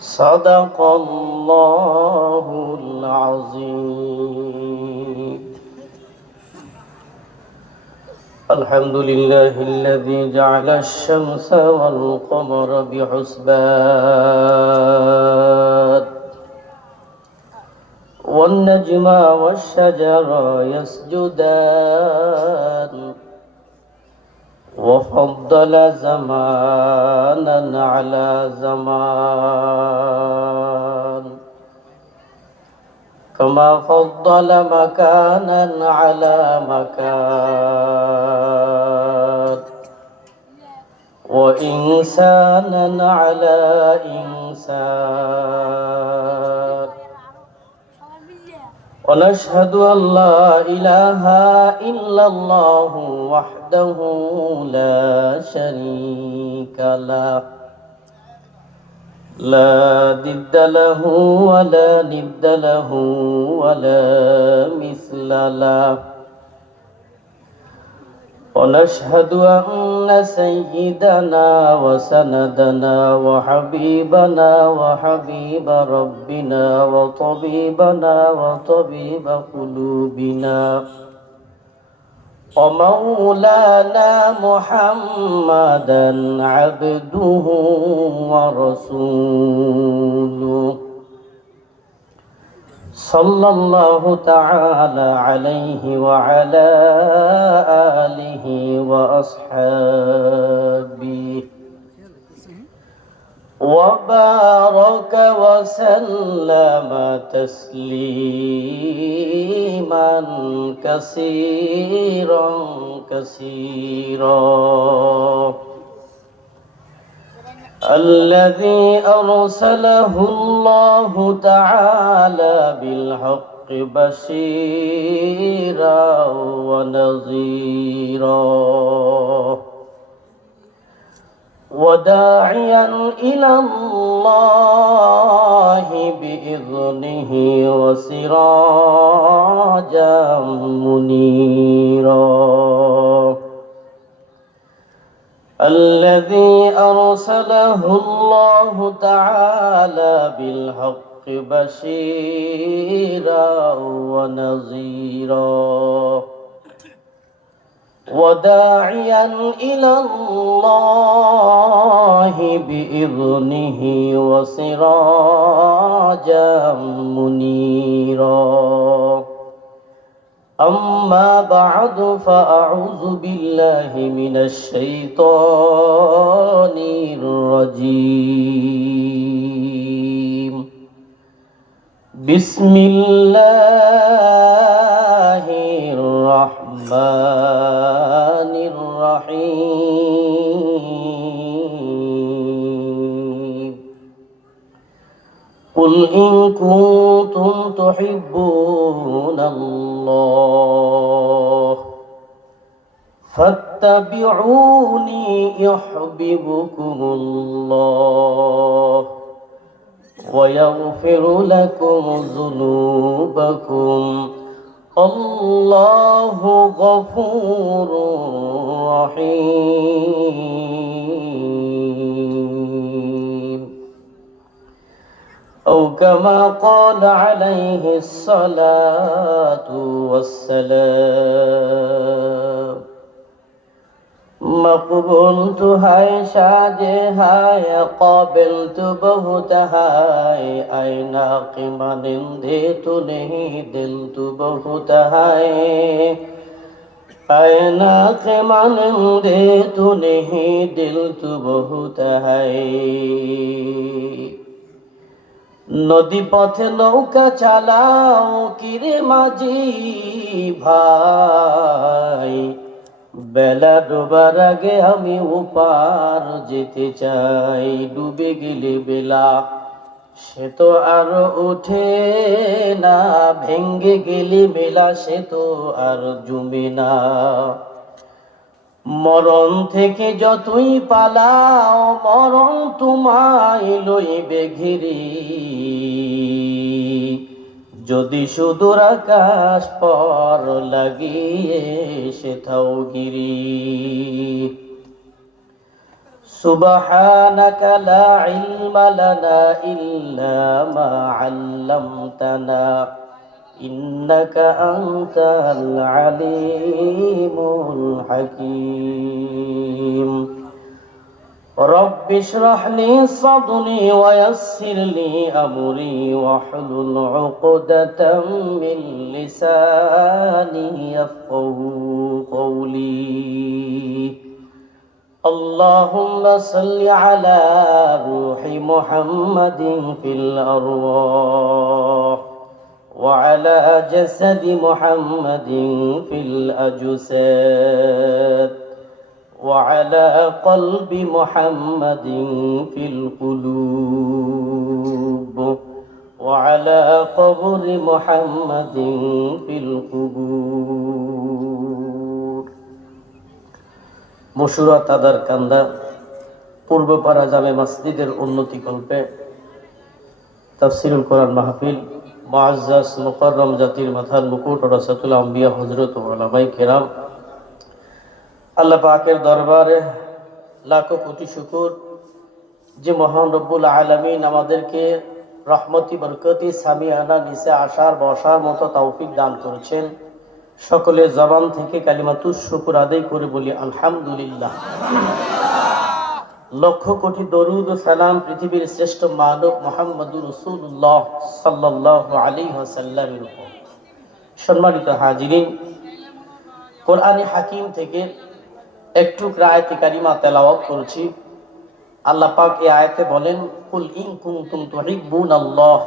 صدق الله العظيم. الحمد لله الذي جعل الشمس والقمر بحسبان والنجم والشجر يسجدان وفضل زمانا على زمان كما فضل مكانا على مكان وإنسانا على إنسان ونشهد أن لا إله إلا الله وحده لا شريك له لا ضد له ولا ند له ولا مثل له ونشهد أن سيدنا وسندنا وحبيبنا وحبيب ربنا وطبيبنا وطبيب قلوبنا ومولانا محمدا عبده ورسوله صلى الله تعالى عليه وعلى آله وأصحابه وبارك وسلم تسليما كثيرا كثيرا الذي أرسله الله تعالى بالحق بشيرا ونذيرا وداعيا إلى الله بإذنه وسراجا منيرا الذي أرسله الله تعالى بالحق بشيرا ونذيرا وداعيا إلى الله بإذنه وسراجا منيرا أما بعد فأعوذ بالله من الشيطان الرجيم بسم الله الرحمن الرحيم قل إن كنتم تحبون الله فاتبعوني يحببكم الله ويغفر لكم ذنوبكم الله غفور رحيم أو كما قال عليه الصلاة والسلام مقبول تو ہے شاد ہے قابل تو بہت ہے آئینہ کی مانندے تو نہیں دل تو بہت ہے آئینہ کی مانندے تو نہیں دل تو بہت ہے নদী পথে নৌকা চালাও কিরে মাঝি ভাই বেলা ডোবার আগে আমি ওপার যেতে চাই ডুবে গেলে বেলা সে তো আর ওঠে না ভেঙ্গে গেলে বেলা সে তো আর জমে না মরণ থেকে যতই পালাও মরণ তোমায় লইবে ঘিরি যদি সুদূর আকাশ পর লাগিয়ে সেথাও গিরি سبحانك لا علم لنا إلا ما علمتنا إنك أنت العليم الحكيم رب اشرح لي صدري ويسر لي أمري واحلل عقدة من لساني يفقهوا قولي اللهم صل على روح محمد في الأرواح وعلى جسد محمد في الأجساد وعلى قلب محمد في القلوب وعلى قبر محمد في القبور মশুরা তাদারকান্দা পূর্বপাড়া জামে মসজিদের উন্নতি কল্পে তাফসীরুল কোরআন মাহফিল মুআজ্জাজ মুকাররম জাতির মাথার মুকুট ও রাসাতুল আম্বিয়া হযরত উলামায়ে কেরাম, আল্লাহ পাকের দরবারে লাখো কোটি শুকর যে মহান রব্বুল আলামিন আমাদেরকে রহমতি বরকতি সামিয়ানা নিচে আসার বসার মতো তৌফিক দান করেছেন। সকলে জবান থেকে কালিমাতুশ শুকর আদায় করে বলি আলহামদুলিল্লাহ। লক্ষ কোটি দরুদ ও সালাম পৃথিবীর শ্রেষ্ঠ মানব মুহাম্মদুর রাসূলুল্লাহ সাল্লাল্লাহু আলাইহি ওয়াসাল্লামের উপর। সম্মানিত হাজিরিন, কোরআনে হাকিম থেকে একটু আয়াতে কারিমা তেলাওয়াত করেছি। আল্লাহ পাক এই আয়াতে বলেন, কুল ইন কুনতুম তুহিব্বুনাল্লাহ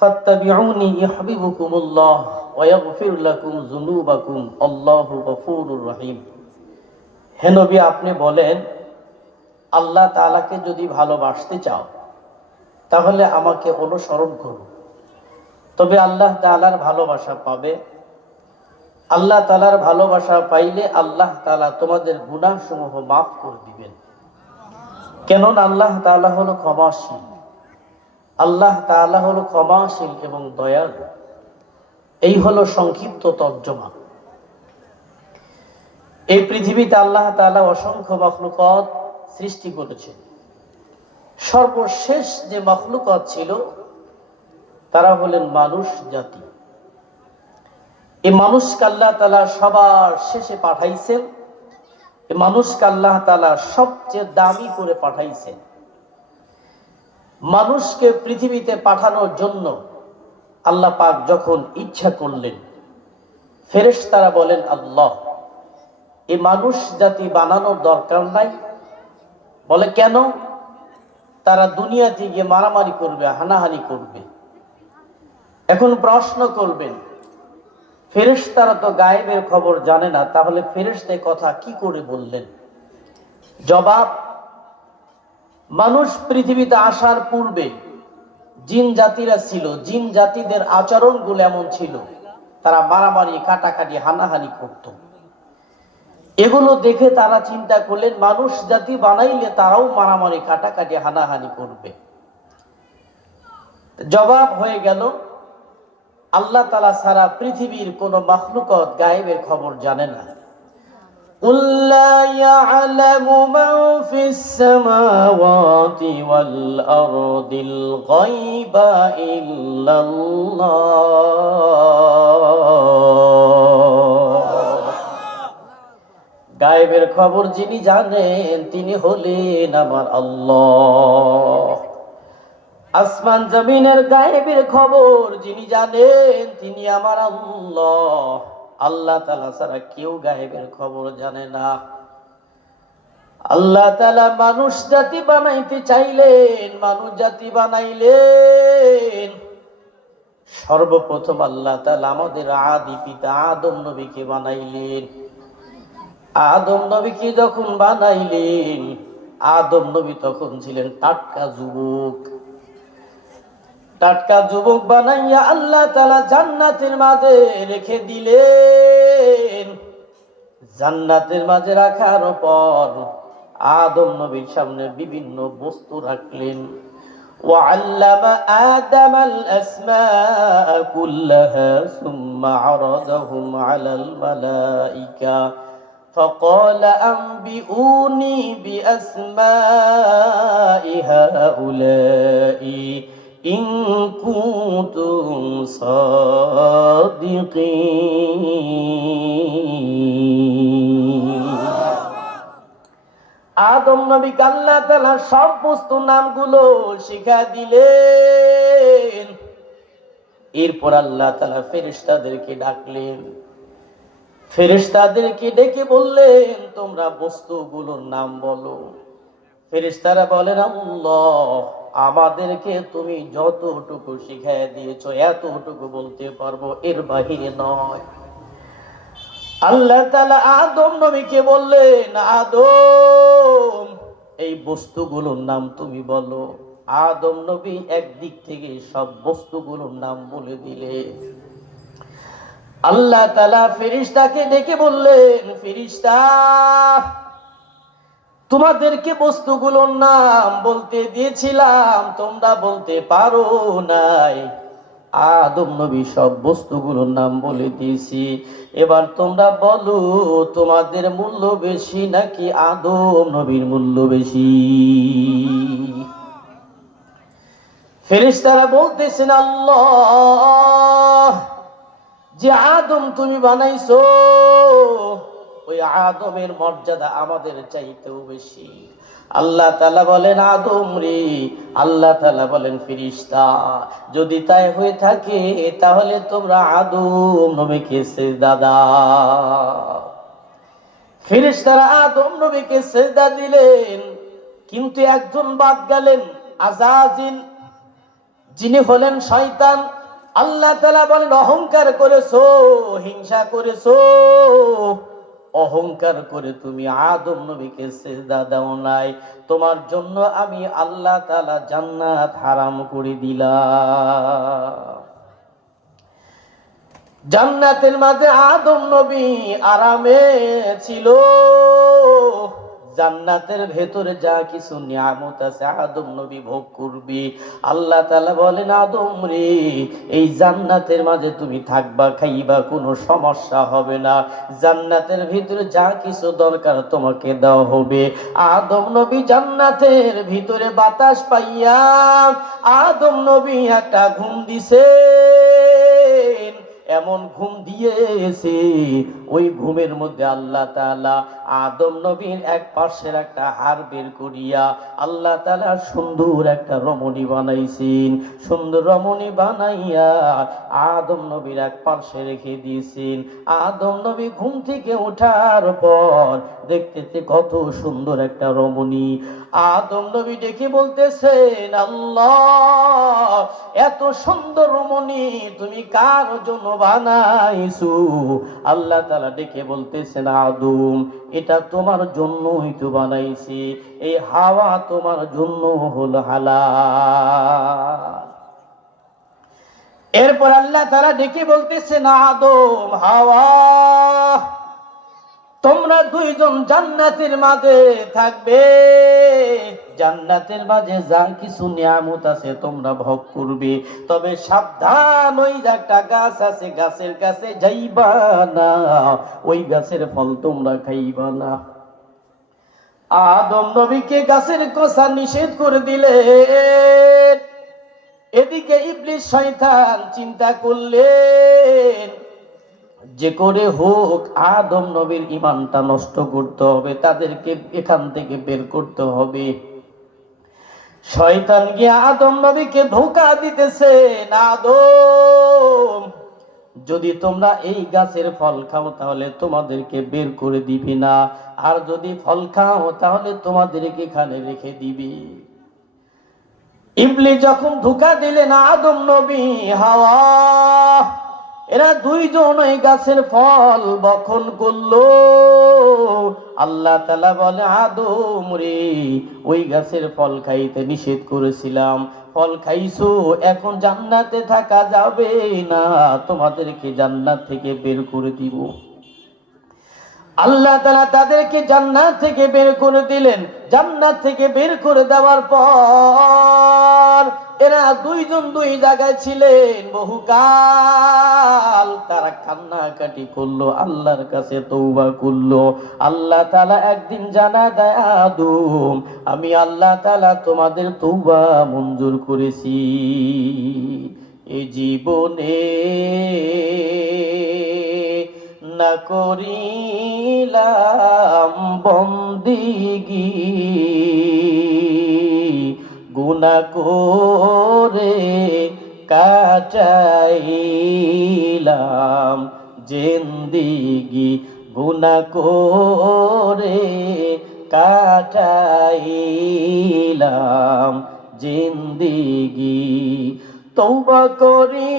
ফাত্তাবিউনি ইউহিব্বুকুমুল্লাহ ওয়া ইয়াগফির লাকুম যুনুবাকুম আল্লাহু গফুরুর রহিম। হে নবী, আপনি বলেন, আল্লাহ তাআলাকে যদি ভালোবাসতে চাও তাহলে আমাকে অনুসরণ করো, তবে আল্লাহ তাআলার ভালোবাসা পাবে। আল্লাহ তাআলার ভালোবাসা পাইলে আল্লাহ তাআলা তোমাদের গুনাহসমূহ মাফ করে দিবেন। কেননা আল্লাহ তাআলা হলো ক্ষমাশীল, আল্লাহ তাআলা হলো ক্ষমাশীল এবং দয়ালু। এই হলো সংক্ষিপ্ত তর্জমা। এই পৃথিবীতে আল্লাহ তাআলা অসংখ্য মাখলুকাত সৃষ্টি করেছেন। সর্বশেষ যে মাখলুকাত ছিল তারা হলেন মানুষ জাতি। এই মানুষকে আল্লাহ তাআলা সবার শেষে পাঠাইছেন। এই মানুষকে আল্লাহ তাআলা সবচেয়ে দামি করে পাঠাইছেন। মানুষকে পৃথিবীতে পাঠানোর জন্য আল্লাহ পাক যখন ইচ্ছা করলেন, ফেরেশতারা বলেন, আল্লাহ, এই মানুষ জাতি বানানোর দরকার নাই। বলে, কেন? তারা দুনিয়াতে গিয়ে মারামারি করবে, হানাহানি করবে। এখন প্রশ্ন করবেন, ফেরেশতারা তো গায়েবের খবর জানে না, তাহলে ফেরেশতা কথা কি করে বললেন? জবাব, মানুষ পৃথিবীতে আসার পূর্বে জিন জাতিরা ছিল। জিন জাতিদের আচরণগুলো এমন ছিল, তারা মারামারি, কাটাকাটি, হানাহানি করত। এগুলো দেখে তারা চিন্তা করলেন, মানুষ জাতি বানাইলে তারাও মারামারি, কাটাকাটি, হানাহানি করবে। জবাব হয়ে গেল, আল্লাহ তাআলা সারা পৃথিবীর কোন মাখলুকাত গায়েবের খবর জানে না। কুল লা ইয়ালামু মান ফিস সামাওয়াতি ওয়াল আরদিল গায়বা ইল্লাল্লাহ। গায়েবের খবর যিনি জানেন তিনি হলেন আমার আল্লাহ। আসমান জমিনের গায়েবের খবর যিনি জানেন তিনি আমার আল্লাহ। আল্লাহ তাআলা ছাড়া কেউ গায়েবের খবর জানে না। আল্লাহ তাআলা মানুষ জাতি বানাইতে চাইলেন, মানুষ জাতি বানাইলেন। সর্বপ্রথম আল্লাহ তাআলা আমাদের আদি পিতা আদম নবীকে বানাইলেন। আদম নবীকে যখন বানাইলেন, আদম নবী তখন ছিলেন টাটকা যুবক। টাটকা যুবক বানাইয়া আল্লাহ তাআলা জান্নাতের মাঝে রেখে দিলেন। জান্নাতের মাঝে রাখার পর আদম নবীর সামনে বিভিন্ন বস্তু রাখলেন। وعلم آدم الأسماء كلها ثم عرضهم على الملائكة فقال أنبئوني بأسماء هؤلاء إن كنتم صادقين। আদম নবীকে আল্লাহ তাআলা সব বস্তুর নামগুলো শিখা দিলেন। এরপর আল্লাহ তাআলা ফেরেশতাদেরকে ডাকলেন, ফেরেশতাদেরকে ডেকে বললেন, তোমরা বস্তুগুলোর নাম বলো। ফেরেশতারা বলেন, আল্লাহ, আমাদেরকে তুমি যতটুকু শিখাই দিয়েছো এতটুকু বলতে পারবো, এর বাহিরে নয়। আল্লাহ তাআলা আদম নবীকে বললেন, আদম, এই বস্তুগুলোর নাম তুমি বলো। আদম নবী একদিক থেকে সব বস্তুগুলোর নাম বলে দিলেন। আল্লাহ তাআলা ফেরেশতাকে ডেকে বললেন, ফেরেশতা, তোমাদেরকে বস্তুগুলোর নাম বলতে দিয়েছিলাম, তোমরা বলতে পারো নাই। আদম নবী সব বস্তুগুলোর নাম বলে দিয়েছি, এবার তোমরা বলো, তোমাদের মূল্য বেশি নাকি আদম নবীর মূল্য বেশি? ফেরেশতারা বলতেছেন, আল্লাহ, যে আদম তুমি বানাইছো ওই আদমের মর্যাদা আমাদের চাইতেও বেশি। আল্লাহ তাআলা বলেন, আদম রে, আল্লাহ তাআলা বলেন, ফেরেশতা, যদি তাই হয়ে থাকে তাহলে তোমরা আদম নবীকে সিজদা দাও। ফেরেশতারা আদম নবীকে সিজদা দিলেন, কিন্তু একজন বাদ গেলেন, আযাজিল, যিনি হলেন শয়তান। আল্লাহ তাআলা বলেন, অহংকার করেছো, হিংসা করেছো, অহংকার করে তুমি আদম নবীকে সিজদা দাও নাই, তোমার জন্য আমি আল্লাহ তাআলা জান্নাত হারাম করে দিলাম। জান্নাতের মাঝে আদম নবী আরামে ছিল, জান্নাতের ভেতরে যা কিছু নিয়ামত আছে আদম নবী ভোগ করবে। আল্লাহ তাআলা বলেন, আদম রে, এই জান্নাতের মাঝে তুমি থাকবা, খাইবা, কোনো সমস্যা হবে না, জান্নাতের ভিতরে যা কিছু দরকার তোমাকে দেওয়া হবে। আদম নবী জান্নাতের ভিতরে বাতাস পাইয়া আদম নবী একটা ঘুম দিছে, এমন ঘুম দিয়েছে, ওই ঘুমের মধ্যে আল্লাহ তাআলা আদম নবীর এক পাশের একটা হাড় বের করিয়া আল্লাহ তাআলা সুন্দর একটা রমণী বানাইছেন। সুন্দর রমণী বানাইয়া আদম নবীর এক পাশে রেখে দিয়েছেন। আদম নবী ঘুম থেকে ওঠার পর দেখতে কত সুন্দর একটা রমণী। আদম নবী ডেকে বলতেছেন, আল্লাহ, এত সুন্দর রমণী তুমি কার জন্য বানাইছো? আল্লাহ তাআলা ডেকে বলতেছেন, আদম, এটা তোমার জন্যই তো বানাইছি, এই হাওয়া তোমার জন্য হলো হালাল। এরপর আল্লাহ তাআলা ডেকে বলতেছেন, আদম, হাওয়া, তোমরা দুইজন জান্নাতের মাঝে থাকবে, জান্নাতের মাঝে যা কিছু নিয়ামত আছে তোমরা ভোগ করবে, তবে সাবধান, ওই একটা গাছ আছে, গাছের কাছে যাইবা না, ওই গাছের ফল তোমরা খাইবা না। আদম নবীকে গাছের কথা নিষেধ করে দিলেন। এদিকে ইবলিস শয়তান চিন্তা করলেন, যে করে হোক আদম নবীর ঈমানটা নষ্ট করতে হবে, তাদেরকে এখান থেকে বের করতে হবে। শয়তান গিয়ে আদম নবীকে ধোঁকা দিতেছে, আদম, যদি তোমরা এই গাছের ফল খাও তাহলে তোমাদেরকে বের করে দিবি না, আর যদি ফল খাও তাহলে তোমাদেরকে এখানে রেখে দিবি। ইবলিস যখন ধোঁকা দিলেন আদম নবী, হাওয়া, এরা দুইজন ওই গাছের ফল ভক্ষণ করলো। আল্লাহ তাআলা বলে, আদম রে, ওই গাছের ফল খাইতে নিষেধ করেছিলাম, ফল খাইছো, এখন জান্নাতে থাকা যাবে না, তোমাদেরকে জান্নাত থেকে বের করে দিব। আল্লাহ তাআলা তাদেরকে জান্নাত থেকে বের করে দিলেন। জান্নাত থেকে বের করে দেওয়ার পর এরা দুইজন দুই জায়গায় ছিলেন বহুকাল, তারা কান্নাকাটি করলো, আল্লাহর কাছে তওবা করলো। আল্লাহ তাআলা একদিন জানা দেয়, আদম আমি আল্লাহ তাআলা তোমাদের তওবা মঞ্জুর করেছি। এ জীবনে না করিলাম বন্দিগি, গুনাহ করে কাটাইলাম জিন্দিগি, গুনাহ করে কাটাইলাম জিন্দিগি। তওবা করি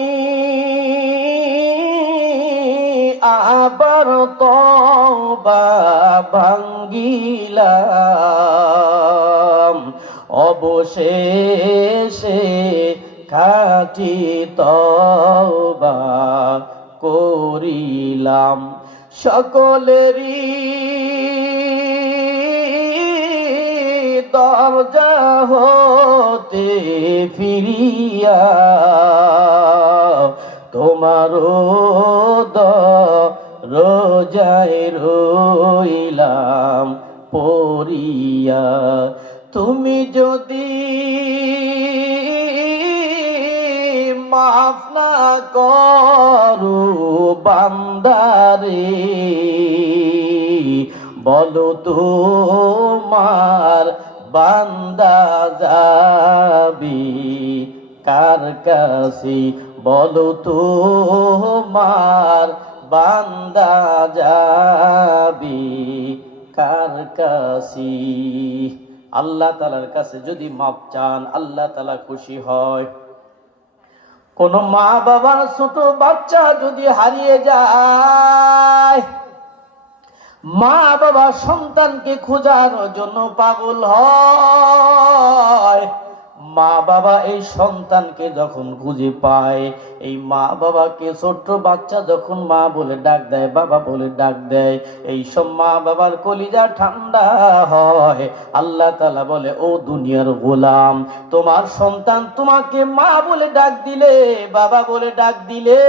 আবার তওবা ভাঙ্গিলাম, অবশেষে খাঁটি তওবা করিলাম। সকলেরই দরজা হতে ফিরিয়া তোমারও দরজায় রইলাম পড়িয়া। তুমি যদি মাফ না করো বান্দারে, বলো তোমার বান্দা যাবি কার কাছে, বলো তোমার বান্দা যাবি কার কাছে। আল্লাহ তাআলার কাছে যদি মাপ চান, আল্লাহ তাআলা খুশি হয়। কোন মা বাবার ছোট বাচ্চা যদি হারিয়ে যায়, মা বাবা সন্তানকে খোঁজার জন্য পাগল হয়। মা বাবা এই সন্তানকে যখন খুঁজে পায়, এই মা বাবাকে ছোট্ট বাচ্চা যখন মা বলে ডাক দেয়, বাবা বলে ডাক দেয়, এই সব মা বাবার কলিজা ঠান্ডা হয়। আল্লাহ তাআলা বলে, ও দুনিয়ার গোলাম, তোমার সন্তান তোমাকে মা বলে ডাক দিলে, বাবা বলে ডাক দিলে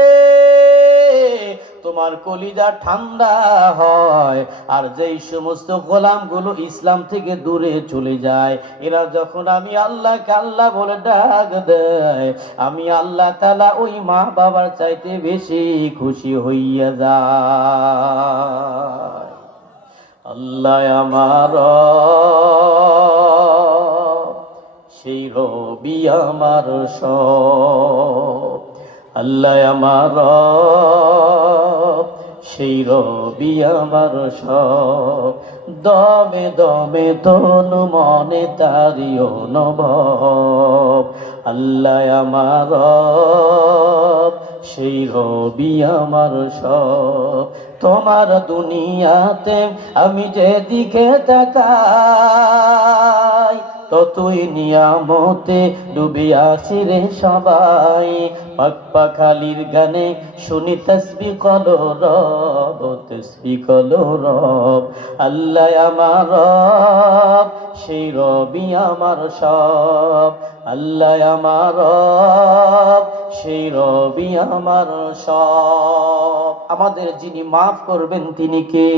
তোমার কলিজা ঠান্ডা হয়। আর যেই সমস্ত গোলামগুলো ইসলাম থেকে দূরে চলে যায়, এরা যখন আমি আল্লাহকে আল্লাহ বলে ডাক দেয়, আমি আল্লাহ তাআলা ওই মা বাবার চাইতে বেশি খুশি হইয়া যায়। আল্লাহ আমার সেই রবি আমার সব, আল্লাহ আমার সেই রবি আমার সব, দমে দমে তনু মনে তারি অনুভব। আল্লাহ আমার সেই রবি আমার সব। তোমার দুনিয়াতে আমি যেদিকে তাকাই, ততই নিয়ামতে ডুবে আছি রে সবাই। পাক পাখালির গানে শুনি তাসবিহ কলো রব, তাসবিহ কলো রব। আল্লাহ আমার রব, সেই রবি আমার সব। আল্লাহ আমার রব, সেই রবি আমার সব। আমাদের যিনি মাফ করবেন তিনি কে?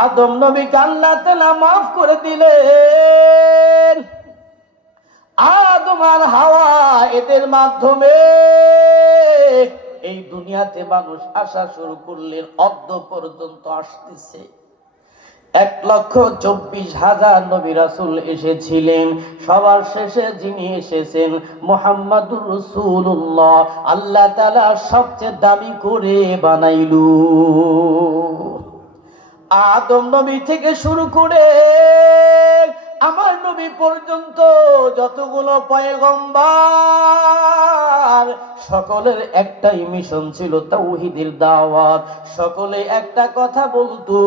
আদম নবীকে আল্লাহ তাআলা মাফ করে দিলেন। আদম আর হাওয়া এদের মাধ্যমে এই দুনিয়াতে মানুষ আসা শুরু করলেন, অদ্য পর্যন্ত আসতেছে। 1,24,000 নবী রাসূল এসেছিলেন, সবার শেষে যিনি এসেছেন মুহাম্মাদুর রাসূলুল্লাহ, আল্লাহ তাআলা সবচেয়ে দামি করে বানাইলো। আদম নবী থেকে শুরু করে আমার নবী পর্যন্ত যতগুলো পয়গম্বর, সকলের একটাই মিশন ছিল তাওহীদের দাওয়াত। সকলে একটা কথা বলতো,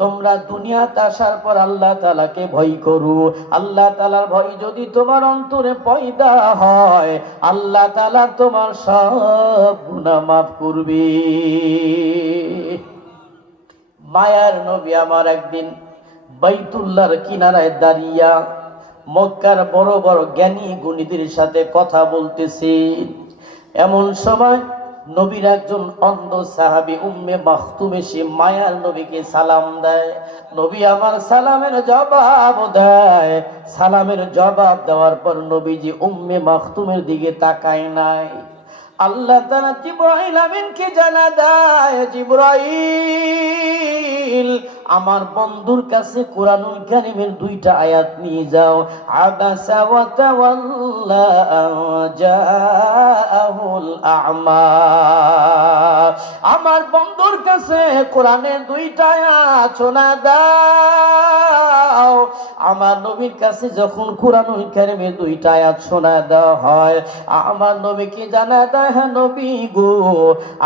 তোমরা দুনিয়াতে আসার পর আল্লাহ তাআলাকে ভয় করো। আল্লাহ তাআলার ভয় যদি তোমার অন্তরে পয়দা হয়, আল্লাহ তাআলা তোমার সব গুনাহ মাফ করবে। মায়ার নবী আমার একদিন বাইতুল্লাহর কিনারায় দাঁড়িয়া মক্কার বড় বড় জ্ঞানী গুণীদের সাথে কথা বলতেছি। এমন সময় নবীর একজন অন্ধ সাহাবী উম্মে মাখতুম এসে মায়ার নবীকে সালাম দেয়। নবী আমার সালামের জবাব দেয়। সালামের জবাব দেওয়ার পর নবীজি উম্মে মাখতুমের দিকে তাকায় নাই। আল্লাহ তাআলা জিবরাইল আমিনকে জানা দেয়, জিবরাইল আমার বন্ধুর কাছে কোরআনুল কারীমের 2টা আয়াত নিয়ে যাও। আবাসা ওয়া তাওয়াল্লা জাআহুল আ'মা। আমার বন্ধুর কাছে কোরআনের 2টা আয়াত শোনা দাও। আমার নবীর কাছে যখন কোরআনুল কারীমের 2টা আয়াত শোনা দেওয়া হয়, আমার নবীকে জানা দেয়, হ্যাঁ নবী গো,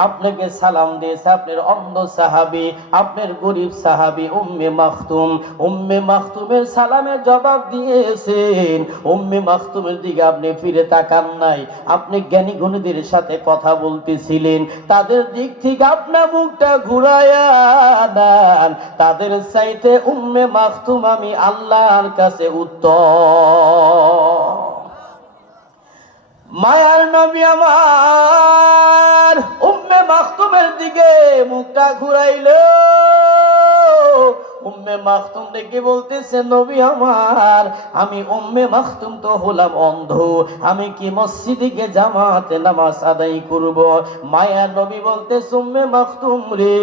আপনাকে সালাম দিয়েছে আপনার অন্ধ সাহাবী, আপনার গরিব সাহাবী উম্মে মাখতুম। উম্মে মাখতুমের সালামের জবাব দিয়েছেন। উম্মে মাখতুমের দিকে আপনি ফিরে তাকান নাই। আপনি জ্ঞানী গুণীদের সাথে কথা বলতেছিলেন, তাদের দিক থেকে আপনার মুখটা ঘুরায়া দেন। তাদের চাইতে উম্মে মাখতুম আমি আল্লাহর কাছে উত্তম। মায়ার নবী আমার উম্মে মাখতুমের দিকে মুখটা ঘুরাইলো। উম্মে মাখতুম দেখে বলতেছে, নবী আমার, আমি উম্মে মাখতুম তো হলাম অন্ধ, আমি কি মসজিদে গিয়ে জামাতে নামাজ আদায় করব? মায়ার নবী বলতেছে, উম্মে মাখতুম রে,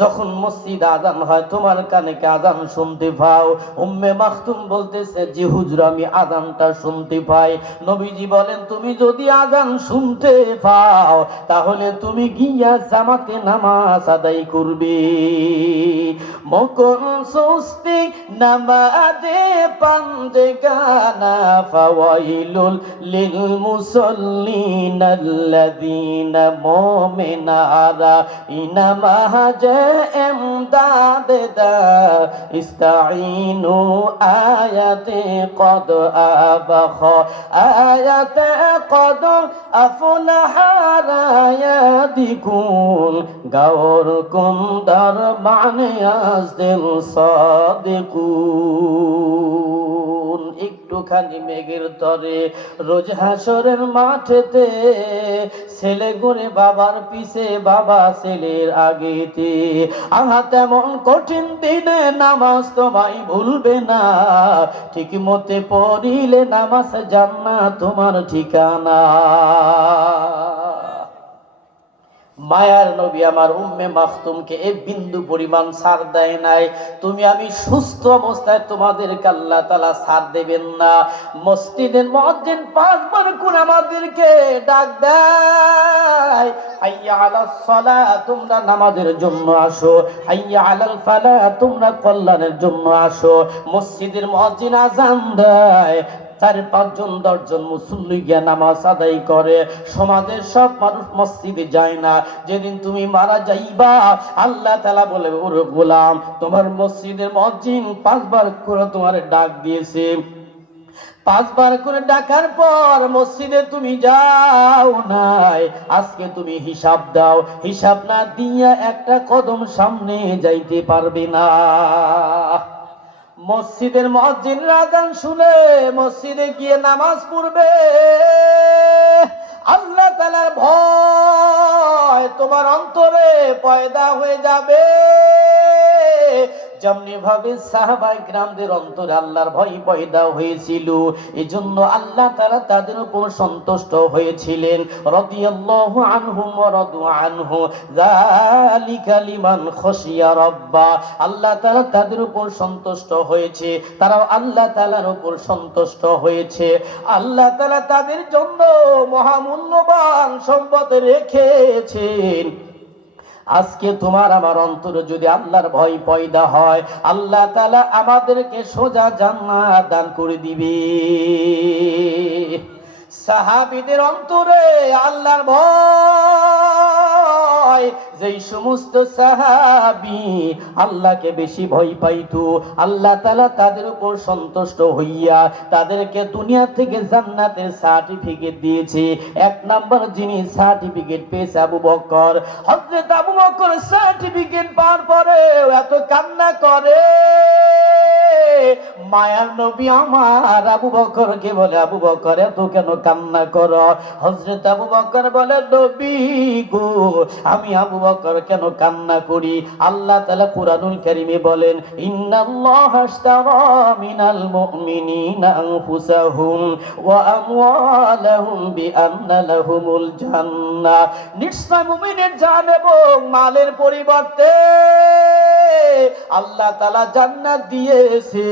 যখন মসজিদ আযান হয় তোমার কানে কি আযান শুনতে পাও? উম্মে মাখতুম বলতেছে, জি হুজুর, আমি আযানটা শুনতে পাই। নবীজি বলেন, তুমি যদি আযান শুনতে পাও তাহলে তুমি গিয়া জামাতে নামাজ আদায় করবে। মকর সুস্তি নামাজে পান্দেগানা ফাওয়াইলুল লিল মুসাল্লিন আল্লাযীনা মুমিনারা ইনামাজে এমদাদে দা ইস্তাঈনু আয়াতে কদ আবাখ আয়াতে কদ আফলাহা রায়াদিকুন গাওর কুনদার মানে আজদিল সাদিকুন। একটুখানি মেঘের তরে রোজ হাসরের মাঠেতে ছেলে ঘুরে বাবার পিছে, বাবা ছেলের আগেতে। আহা তেমন কঠিন দিনে নামাজ তোমায় ভুলবে না, ঠিক মতে পড়িলে নামাজ জান্নাত তোমার ঠিকানা। মায়ার নবী আমার উম্মে মাখতুমকে এই বিন্দু পরিমাণ ছাড় দেয় নাই। তুমি আমি সুস্থ অবস্থায় তোমাদেরকে আল্লাহ তাআলা ছাড় দেবেন না। মসজিদের মুয়াজ্জিন 5 বার করে আমাদেরকে ডাক দেয়, হাইয়া আলাস সালাহ, তোমরা নামাজের জন্য আসো। হাইয়া আলাল ফালাহ, তোমরা কল্যাণের জন্য আসো। মসজিদের মুয়াজ্জিন আযান দেয়, 4-5 জন 10 জন মুসল্লি গিয়া নামাজ আদায় করে। সমাজের সব মানুষ মসজিদে যায় না। যেদিন তুমি মারা যাইবা আল্লাহ তাআলা বলে, ওরে গোলাম, তোমার মসজিদের মুয়াজ্জিন 5 বার করে তোমার ডাক দিয়েছে। 5 বার করে ডাকার পর মসজিদে তুমি যাও নাই, আজকে তুমি হিসাব দাও। হিসাব না দিয়া একটা কদম সামনে যাইতে পারবে না। মসজিদের মুয়াজ্জিন আযান শুনে মসজিদে গিয়ে নামাজ পড়বে। আল্লাহ তাআলার ভয় তোমার অন্তরে পয়দা হয়ে যাবে। যেমনি ভাবে সাহাবায়ে কিরামদের অন্তরে আল্লাহর ভয় পয়দা হয়েছিল, এজন্য আল্লাহ তাআলা তাদের উপর সন্তুষ্ট হয়েছিলেন। রাদিয়াল্লাহু আনহুম ওয়া রাদু আনহু যালিকা লিমান খাশিয়া রাব্বা। আল্লাহ তাআলা তাদের উপর সন্তুষ্ট হয়েছে, তারাও আল্লাহ তাআলার উপর সন্তুষ্ট হয়েছে। আল্লাহ তাআলা তাদের জন্য মহামূল্যবান সম্পদ রেখেছেন। আজকে তোমার আমার অন্তরে যদি আল্লাহর ভয় পয়দা হয়, আল্লাহ তাআলা আমাদেরকে সোজা জান্নাত দান করে দিবে। সাহাবীদের অন্তরে আল্লাহর ভয়, যেই সমস্ত সাহাবী আল্লাহকে বেশি ভয় পাইতো, আল্লাহ তাআলা তাদের উপর সন্তুষ্ট হইয়া তাদেরকে দুনিয়া থেকে জান্নাতের সার্টিফিকেট দিয়েছে। 1 নাম্বার যিনি সার্টিফিকেট পেয়েছে আবু বকর। হযরত আবু বকর সার্টিফিকেট পাওয়ার পরে এত কান্না করে, মায়ার নবী আমার আবু বকরকে বলে, আবু বকর এত কেন কান্না করো? হযরত আবু বকর বলে, নবী গো, আমি আবু বকর কেন কান্না করি? আল্লাহ তাআলা কুরআনুল কারীমে বলেন, ইন্নাল্লাহা আশতারা মিনাল মুমিনিনা আনফুসাহুম ওয়া আমওয়ালাহুম বিআন্না লাহুমুল জান্নাহ। নিশ্চয় মুমিনের জান এবং মালের পরিবর্তে আল্লাহ তাআলা জান্নাত দিয়েছে।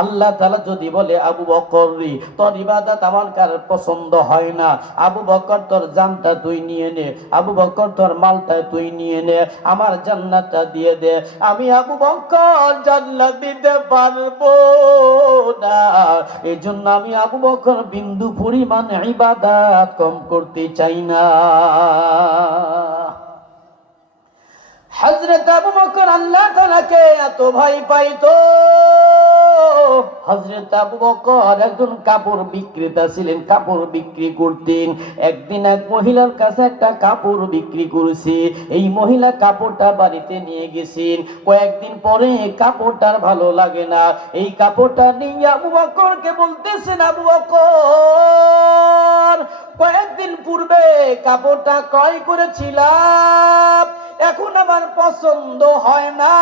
আল্লাহ তাআলা যদি বলে, আবু বকর রে, তোর ইবাদত আমার কার পছন্দ হয় না, আবু বকর তোর জানটা তুই নিয়ে নে, আবু বকর তোর মালটা তুই নিয়ে নে, আমার জান্নাতটা দিয়ে দে, আমি আবু বকর জান্নাত দিতে পারবো না। এই জন্য আমি আবু বকর বিন্দু পরিমাণ ইবাদত কম করতে চাই না। হযরত আবু বকর আল্লাহ তাআলাকে এত ভয় পাইতো। হযরত আবু বকর একজন কাপড় বিক্রেতা ছিলেন, কাপড় বিক্রি করতেন। একদিন এক মহিলার কাছে একটা কাপড় বিক্রি করেছে। এই মহিলা কাপড়টা বাড়িতে নিয়ে গেছেন। কয়েকদিন পরে কাপড়টার ভালো লাগে না। এই কাপড়টা নিয়ে আবু বকরকে বলতেছেন, আবু বকর, কয়েকদিন পূর্বে কাপড়টা ক্রয় করেছিলাম, এখন আমার পছন্দ হয় না,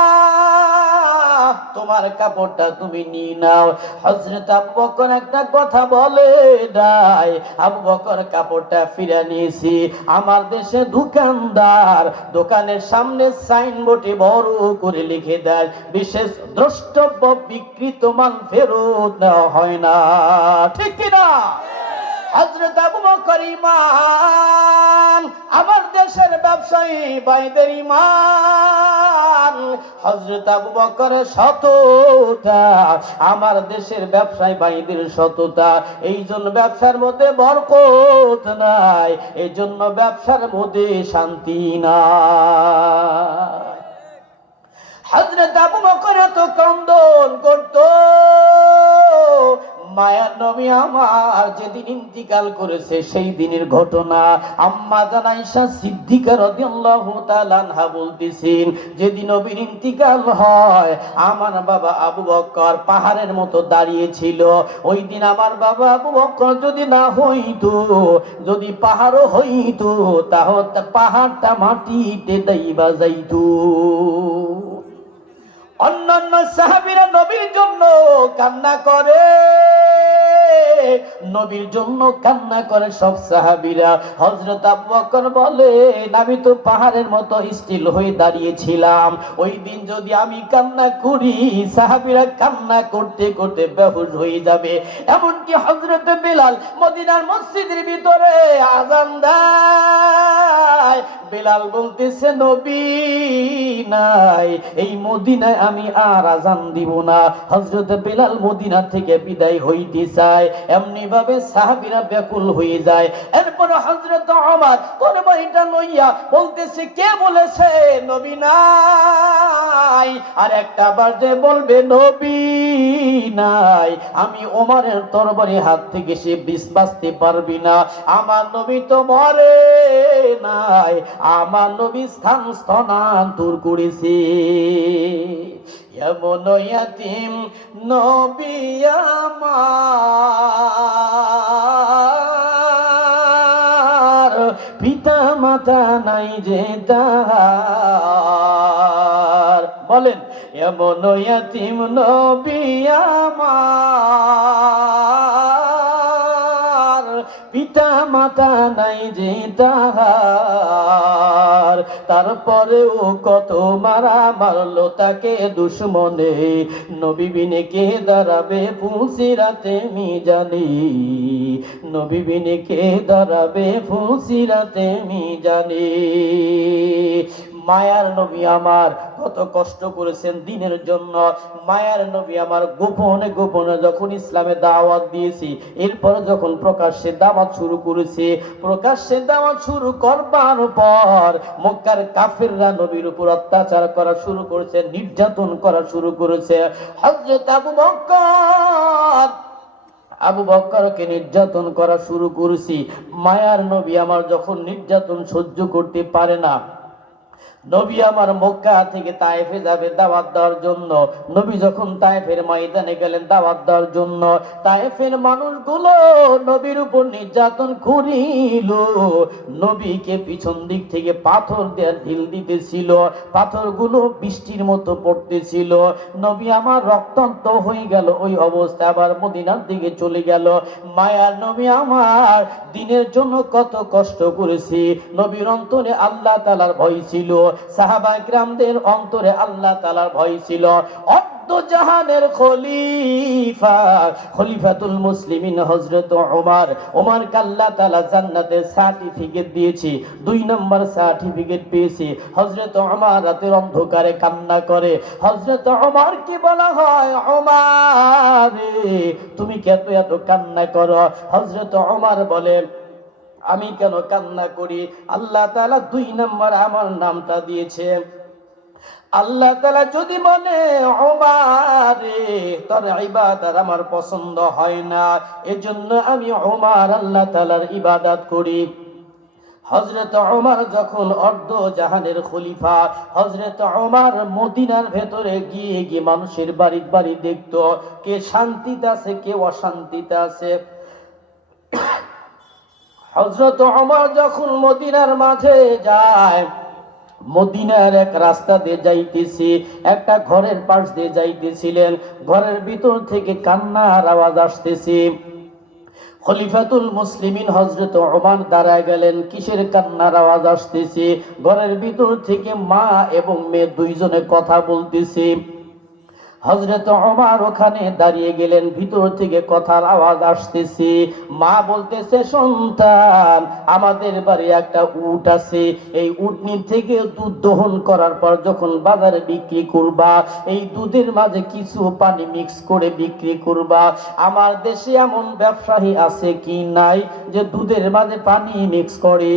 তোমার কাপড়টা তুমি নিয়ে নাও। হযরত আবু বকর একটা কথা বলে নাই, আবু বকর কাপড়টা ফিরে নিয়েছি। আমার দেশে দোকানদার দোকানের সামনে সাইনবোর্ডে বড় করে লিখে দেয়, বিশেষ দ্রষ্টব্য, বিক্রিত মাল ফেরত নেওয়া হয় না। ঠিক কিনা? হযরত আবু বকর ঈমান, আমার দেশের ব্যবসায়ী ভাইদের ঈমান। হযরত আবু বকরের সততা, আমার দেশের ব্যবসায়ী ভাইদের সততা। এই জন্য ব্যবসার মধ্যে বরকত নাই, এই জন্য ব্যবসার মধ্যে শান্তি নাই। হযরত আবু বকর এত ক্রন্দন করতো। মায়ার নবী আমার যেদিন ইন্তিকাল করেছে সেই দিনের ঘটনা আম্মা জান আয়েশা সিদ্দিকা রাদিয়াল্লাহু তাআলা আনহা বলতেছেন, যেদিন নবীর ইন্তিকাল হয় আমার বাবা আবু বকর পাহাড়ের মতো দাঁড়িয়ে ছিল। ওই দিন আমার বাবা আবু বকর যদি না হইতো, যদি পাহাড়ও হইতো, তাহলে পাহাড়টা মাটিতে দাইবা যাইতো। অন্যান্য সাহাবীরা নবীর জন্য কান্না করে, নবীর জন্য কান্না করে সব সাহাবীরা। হযরত আবু বকর বলে, আমি তো পাহাড়ের মতো স্থির হয়ে দাঁড়িয়েছিলাম, ওই দিন যদি আমি কান্না করি সাহাবীরা কান্না করতে করতে বেহুশ হয়ে যাবে। এমনকি হযরত বিলাল মদিনার মসজিদের ভিতরে আযান দেয়, বিলাল বলতেছে, নবী নাই, এই মদিনায় আমি আর আযান দিব না। হযরত বিলাল মদিনা থেকে বিদায় হইতে চায়, এমনি ভাবে সাহাবীরা ব্যাকুল হয়ে যায়। এরপর হযরত ওমর তরবারিটা লইয়া বলতেছে, কে বলেছে নবী নাই? আর একটা বার যে বলবে নবী নাই, আমি ওমরের তরবারি হাত থেকে সে বিষ বাঁচতে পারবি না। আমার নবী তো মরে নাই, আমার নবী স্থান স্থানান্তর করেছে। এমন ইয়াতীম নবী আমার, পিতা মাতা নাই যে তার। বলেন, এমন ইয়াতীম নবী আমার, পিতা মাতা নাই যে তাহার। তারপরেও কত মারা মারলো তাকে দুশ্মনে, নবী বিনে কে দাঁড়াবে ফুলসিরাতে মিজানে, নবী বিনে কে দাঁড়াবে ফুলসিরাতে মিজানে। মায়ার নবী আমার কত কষ্ট করেছেন দিনের জন্য। মায়ার নবী আমার গোপনে গোপনে যখন ইসলামে দাওয়াত দিয়েছি, এরপর যখন প্রকাশ্যে দাওয়াত শুরু করেছে, প্রকাশ্যে দাওয়াত শুরু করবার পর মক্কার কাফিররা নবীর উপর অত্যাচার করা শুরু করেছে, নির্যাতন করা শুরু করেছে। হযরত আবু বকরকে নির্যাতন করা শুরু করেছি। মায়ার নবী আমার যখন নির্যাতন সহ্য করতে পারে না, নবী আমার মক্কা থেকে তায়েফে যাবে দাওয়াত দেওয়ার জন্য। নবী যখন তায়েফের ময়দানে গেলেন দাওয়াত দেওয়ার জন্য, তায়েফের মানুষগুলো নবীর উপর নির্যাতন করিল। নবীকে পিছন দিক থেকে পাথর দিয়ে ঢিল দিতেছিল, পাথরগুলো বৃষ্টির মতো পড়তেছিল। নবী আমার রক্তাক্ত হয়ে গেল। ওই অবস্থা আবার মদিনার দিকে চলে গেল। মায়ার নবী আমার দিনের জন্য কত কষ্ট করেছি। নবীর অন্তরে আল্লাহ তাআলার ভয় ছিল, সাহাবায়ে কিরামদের অন্তরে আল্লাহ তাআলার ভয় ছিল। জাহানের খলিফাতুল মুসলিমিন হযরত ওমরকে আল্লাহ তাআলা জান্নাতের সার্টিফিকেট দিয়েছে, 2 নম্বর সার্টিফিকেট পেয়েছে। হযরত ওমর রাতের অন্ধকারে কান্না করে। হযরত ওমরকে বলা হয়, ওমর তুমি কেন এত কান্না করো? হযরত ওমর বলে, আমি কেন কান্না করি? আল্লাহ তাআলা 2 নম্বর আমার নামটা দিয়েছে। আল্লাহ তাআলা যদি মনে ওমর তোর ইবাদত আমার পছন্দ হয় না, এজন্য আমি ওমর আল্লাহ তাআলার ইবাদত করি। হযরত ওমর যখন অর্ধ জাহানের খলিফা, হযরত ওমর মদিনার ভেতরে গিয়ে গিয়ে মানুষের বাড়ি বাড়ি দেখতো কে শান্তিতে আছে কে অশান্তিতে আছে। হযরত ওমর যখন মদিনার মাঝে যায়, মদিনার এক রাস্তা দিয়ে যাইতেছি, একটা ঘরের পাশ দিয়ে যাইতেছিলেন, ঘরের ভিতর থেকে কান্নার আওয়াজ আসতেছে। খলিফাতুল মুসলিমিন হযরত ওমর দাঁড়ায় গেলেন। কিসের কান্নার আওয়াজ আসতেছে? ঘরের ভিতর থেকে মা এবং মেয়ে দুইজনে কথা বলতেছে। হযরত ওমর ওখানে দাঁড়িয়ে গেলেন, ভিতর থেকে কথার আওয়াজ আসতেছে। মা বলতেছে, সন্তান আমাদের বাড়ি একটা উট আছে, এই উটনি থেকে দুধ দহন করার পর যখন বাজারে বিক্রি করবা, এই দুধের মাঝে কিছু পানি মিক্স করে বিক্রি করবা। আমার দেশে এমন ব্যবসায়ী আছে কি নাই যে দুধের মাঝে পানি মিক্স করে?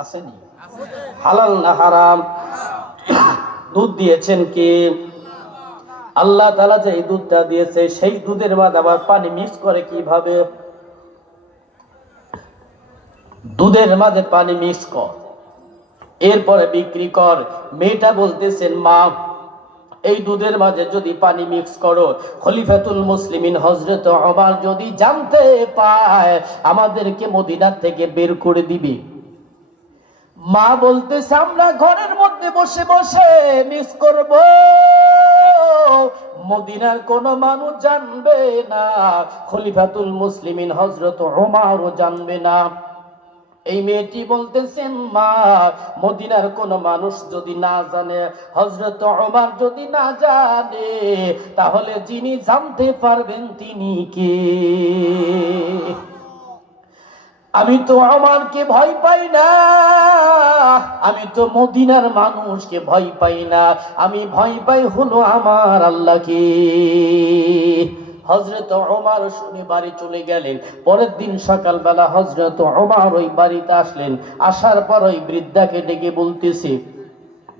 আসেনি? হালাল না হারাম? দুধ দিয়েছেন কে? আল্লাহ তাআলা যে দুধটা দিয়েছে সেই দুধের মাঝে আবার পানি মিক্স করে কিভাবে? দুধের মাঝে পানি মিক্স কর, এরপরে বিক্রি কর। মেয়েটা বলতেছেন, মা এই দুধের মাঝে যদি পানি মিক্স করো, খলিফাতুল মুসলিমিন হযরত ওমর যদি জানতে পায় আমাদেরকে মদিনা থেকে বের করে দিবে। মা বলতেছে, আমরা ঘরের মধ্যে বসে বসে মিস করব, মদিনার কোন মানুষ জানবে না, খলিফাতুল মুসলিমিন হযরত ওমরও জানবে না। এই মেয়েটি বলতেছেন, মা মদিনার কোন মানুষ যদি না জানে, হযরত ওমর যদি না জানে, তাহলে যিনি জানতে পারবেন তিনি কে? আমি তো ওমরকে ভয় পাই না, আমি তো মদিনার মানুষকে ভয় পাই না, আমি ভয় পাই হলো আমার আল্লাহকে। হযরত ওমর শুনে বাড়ি চলে গেলেন। পরের দিন সকালবেলা হযরত ওমর ওই বাড়িতে আসলেন। আসার পর ওই বৃদ্ধাকে ডেকে বলতেছে,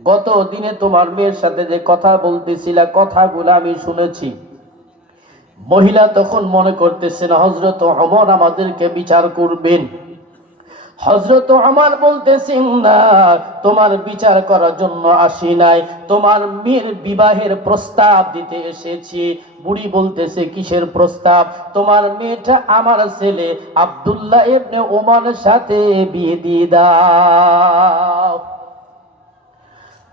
গত দিনে তোমার মেয়ের সাথে যে কথা বলতেছিলা, কথাগুলো আমি শুনেছি। মহিলা তখন মনে করতেছেন হযরত ওমর আমাদেরকে বিচার করবেন। হযরত ওমর বলতেছেন, না, তোমার বিচার করার জন্য আসি নাই, তোমার মেয়ের বিবাহের প্রস্তাব দিতে এসেছি। বুড়ি বলতেছে, কিসের প্রস্তাব? তোমার মেয়েটা আমার ছেলে আব্দুল্লাহ ইবনে ওমরের সাথে বিয়ে দিয়ে দাও।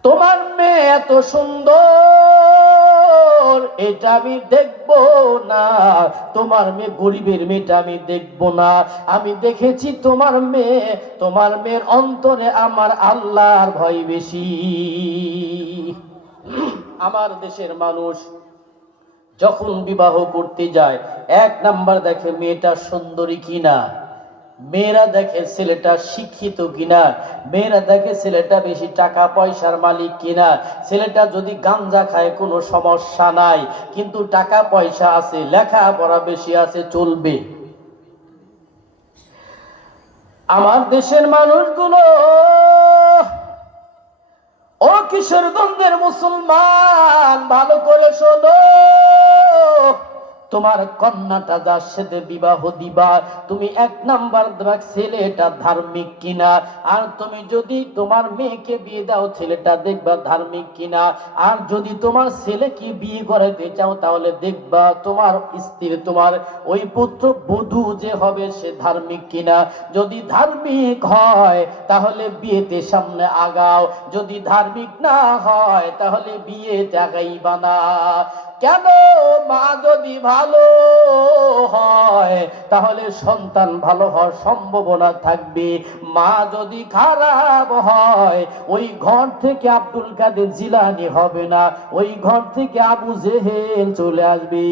তোমার মেয়ে এত সুন্দর, এটা আমি দেখব না। তোমার মেয়ে গরিবের মেয়েটা আমি দেখব না। আমি দেখেছি তোমার মেয়ের অন্তরে আমার আল্লাহর ভয় বেশি। আমার দেশের মানুষ যখন বিবাহ করতে যায়, 1 নাম্বার দেখে মেয়েটা সুন্দরী কিনা, মেয়েরা দেখে ছেলেটা শিক্ষিত কিনা, মেয়েরা দেখে ছেলেটা বেশি টাকা পয়সার মালিক কিনা। ছেলেটা যদি গাঞ্জা খায় কোনো সমস্যা নাই, কিন্তু টাকা পয়সা আছে, লেখাপড়া বেশি আছে, চলবে। আমার দেশের মানুষগুলো, ও কিশোরগঞ্জের মুসলমান, ভালো করে শোনো, তোমার কন্যাটা যার সাথে বিবাহ দিবা তুমি 1 নাম্বার দেখবা ছেলেটা ধার্মিক কিনা। আর তুমি যদি তোমার মেয়েকে বিয়ে দাও ছেলেটা দেখবা ধার্মিক কিনা। আর যদি তোমার ছেলেকে বিয়ে করাতে চাও তাহলে দেখবা তোমার স্ত্রী তোমার ওই পুত্র বধূ যে হবে সে ধার্মিক কিনা। যদি ধার্মিক হয় তাহলে বিয়েতে সামনে আগাও, যদি ধার্মিক না হয় তাহলে বিয়েতে আগাইবা না। কেন? মা যদি ভালো হয় তাহলে সন্তান ভালো হওয়ার সম্ভাবনা থাকবে। মা যদি খারাপ হয় ওই ঘর থেকে আব্দুল কাদের জিলানী হবে না, ওই ঘর থেকে আবু জেহেল চলে আসবে।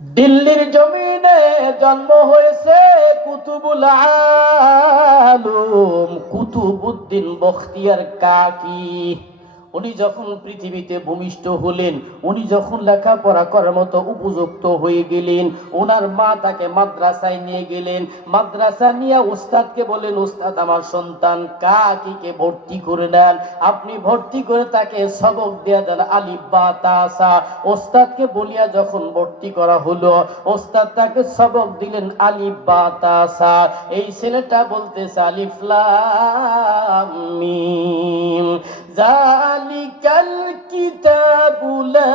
দিল্লির জমিনে জন্ম হয়েছে কুতুবুল আলম কুতুবউদ্দিন বখতিয়ার কাকি। উনি যখন পৃথিবীতে ভূমিষ্ঠ হলেন, উনি যখন লেখাপড়া করার মতো উপযুক্ত হয়ে গেলেন, ওনার মা তাকে মাদ্রাসায় নিয়ে গেলেন। মাদ্রাসা নিয়ে উস্তাদকে বলেন, উস্তাদ আমার সন্তান কাকিকে ভর্তি করে নেন, আপনি ভর্তি করে তাকে সবক দেয়া দেন আলিফ বা তা সা। উস্তাদকে বলিয়া যখন ভর্তি করা হলো, উস্তাদ তাকে সবক দিলেন আলিফ বা তা সা। এই ছেলেটা বলতেছে আলিফ লাম মিম যালিকাল কিতাবু লা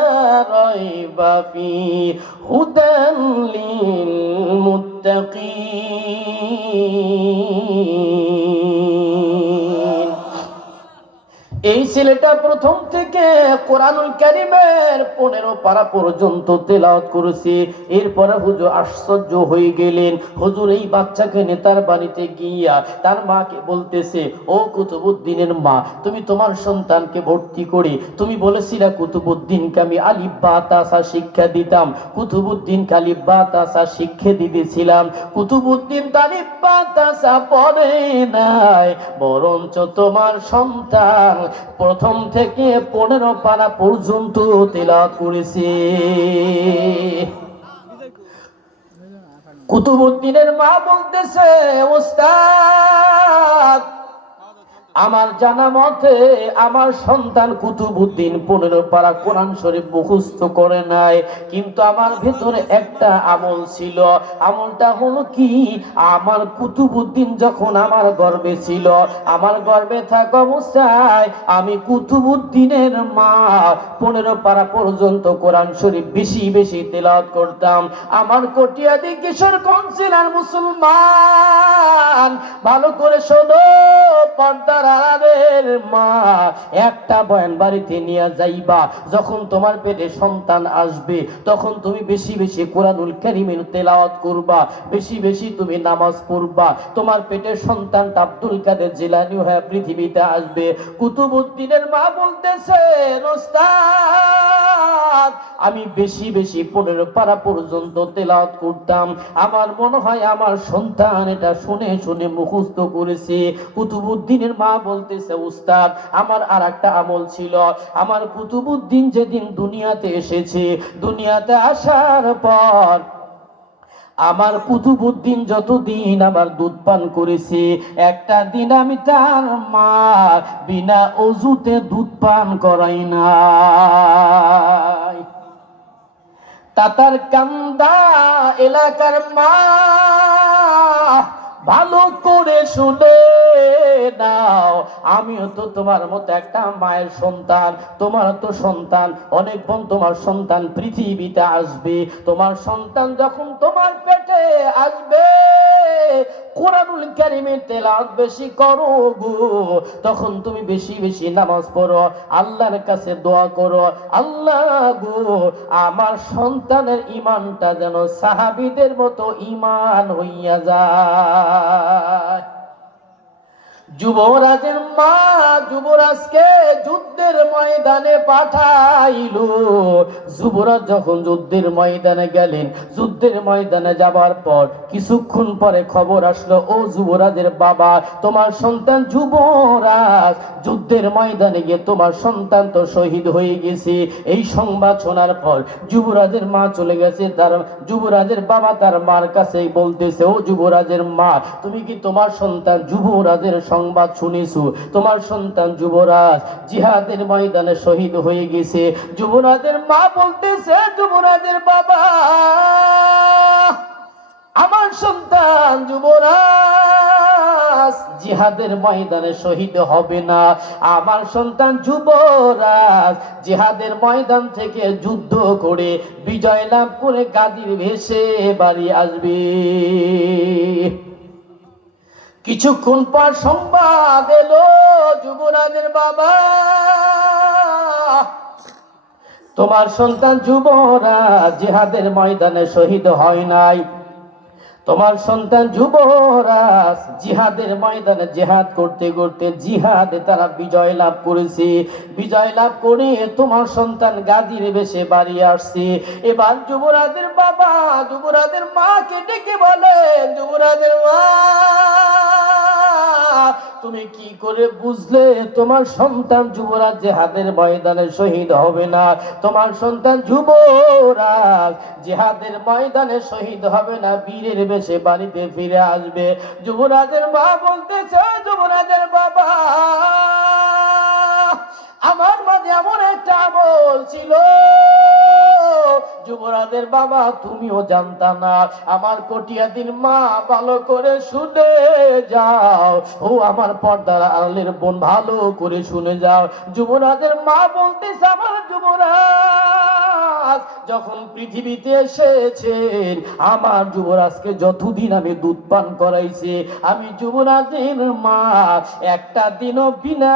রাইবা ফিহি হুদাল লিল মুত্তাকিন। এই ছেলেটা প্রথম থেকে কোরআনুল কারীমের 15 পারা পর্যন্ত তেলাওয়াত করেছে। এরপরে হুজুর আশ্চর্য হয়ে গেলেন। হুজুর এই বাচ্চাকে নেতার বাড়িতে গিয়া তার মাকে বলতেছে, ও কুতুবউদ্দিনের মা, তুমি তোমার সন্তানকে ভর্তি করে তুমি বলেছিলা কুতুবউদ্দিনকে আমি আলিফ বা তা সা শিক্ষা দিতাম, কুতুবউদ্দিনকে আলিফ বা তা সা শিক্ষা দিতেছিলাম। কুতুবউদ্দিন আলিফ বা তা সা পড়ে নাই, বরঞ্চ তোমার সন্তান প্রথম থেকে 15 পারা পর্যন্ত তেলাওয়াত করেছে। কুতুবউদ্দিনের মা বলতেছে, ওস্তাদ আমার জানা মতে আমার সন্তান কুতুবউদ্দিন 15 পারা কোরআন শরীফ মুখস্থ করে নাই, কিন্তু আমার ভেতরে একটা আমল ছিল। আমলটা হলো কি, আমার কুতুবউদ্দিন যখন আমার গর্ভে ছিল, আমার গর্ভে থাকা অবস্থায় আমি কুতুবউদ্দিনের মা 15 পারা পর্যন্ত কোরআন শরীফ বেশি বেশি তেলাওয়াত করতাম। আমার কটিয়াদি কিশোর কাউন্সিলর মুসলমান ভালো করে শোনো, পর্দার আড়ালের মা, একটা বয়ান বাড়িতে নিয়ে যাইবা, যখন তোমার পেটে সন্তান আসবে তখন তুমি বেশি বেশি কোরআনুল কারীমের তেলাওয়াত করবা, বেশি বেশি তুমি নামাজ পড়বা, তোমার পেটের সন্তানটা আব্দুল কাদের জিলানী হয়ে পৃথিবীতে আসবে। কুতুবউদ্দিনের মা বলতেছে, ওস্তাদ আমি বেশি বেশি 15 পারা পর্যন্ত তেলাওয়াত করতাম, আমার মনে হয় আমার সন্তান এটা শুনে শুনে মুখস্থ করেছে। কুতুবউদ্দিনের মা বলতেছে, উস্তাদ আমার আর একটা আমল ছিল। আমার কুতুবউদ্দিন যেদিন দুনিয়াতে এসেছে, দুনিয়াতে আসার পর আমার কুতুবউদ্দিন যতদিন আমার দুধ পান করেছে, একটা দিন আমি তার মা বিনা ওযুতে দুধ পান করাই নাই। তাতার কান্দা এলাকার মা ভালো করে শুনে নাও, আমিও তো তোমার মতো একটা মায়ের সন্তান, তোমার তো সন্তান অনেক বোন, তোমার সন্তান পৃথিবীতে আসবে, তোমার সন্তান যখন তোমার পেটে আসবে কোরআনুল কারীমের তেলাওয়াত বেশি করো গো, তখন তুমি বেশি বেশি নামাজ পড়ো, আল্লাহর কাছে দোয়া করো, আল্লাহ গো আমার সন্তানের ঈমানটা যেন সাহাবীদের মতো ঈমান হইয়া যায়। যুবরাজের মা যুবরাজকে যুদ্ধের ময়দানে পাঠাইলো। যুবরাজ যখন যুদ্ধের ময়দানে গেলেন, যুদ্ধের ময়দানে যাবার পর কিছুক্ষণ পরে খবর আসলো, ও যুবরাজের বাবা, তোমার সন্তান যুবরাজ যুদ্ধের ময়দানে গিয়ে তোমার সন্তান তো শহীদ হয়ে গেছে। এই সংবাদ শোনার পর যুবরাজের মা চলে গেছে, তার যুবরাজের বাবা তার মার কাছে বলতেছে, ও যুবরাজের মা, তুমি কি তোমার সন্তান যুবরাজের সংবাদ শুনেছো? তোমার সন্তান যুবরাজ জিহাদে জিহাদের ময়দানে শহীদ হয়ে গেছে। যুবরাজের মা বলতেছে, যুবরাজের বাবা, আমার সন্তান যুবরাজ জিহাদের ময়দানে শহীদ হবে না। আমার সন্তান যুবরাজ জিহাদের ময়দান থেকে যুদ্ধ করে বিজয় লাভ করে গাদির ভেসে বাড়ি আসবে। কিছুক্ষণ পর সংবাদ এলো, যুবরাজের বাবা, তোমার সন্তান যুবরাজ জিহাদের ময়দানে শহীদ হয় নাই। তোমার সন্তান যুবরাজ জিহাদের ময়দানে জিহাদ করতে করতে জিহাদে তারা বিজয় লাভ করেছে। বিজয় লাভ করে তোমার সন্তান গাদির বেশে বাড়ি আসছে। এবার যুবরাজের বাবা যুবরাজের মাকে ডেকে বলে, যুবরাজের মা, তুমি কি করে বুঝলে তোমার সন্তান যুবরাজ জিহাদের ময়দানে শহীদ হবে না? তোমার সন্তান যুবরাজ জিহাদের ময়দানে শহীদ হবে না, বীরের বেশে বাড়িতে ফিরে আসবে। যুবরাজের মা বলতেছে, যুবরাজের বাবা, আমার মাঝে এমন একটা আমল ছিল, যুবরাজের বাবা তুমিও জানতা না। আমার কটিয়াদির মা, ভালো করে শুনে যাও, ও আমার পর্দার আড়ালের বোন, ভালো করে শুনে যাও। যুবরাজের মা বলতেছে, আমার যুবরাজ যখন পৃথিবীতে এসেছেন, আমার যুবরাজকে যতদিন আমি দুধ পান করাইছি, আমি যুবরাজের মা একটা দিনও বিনা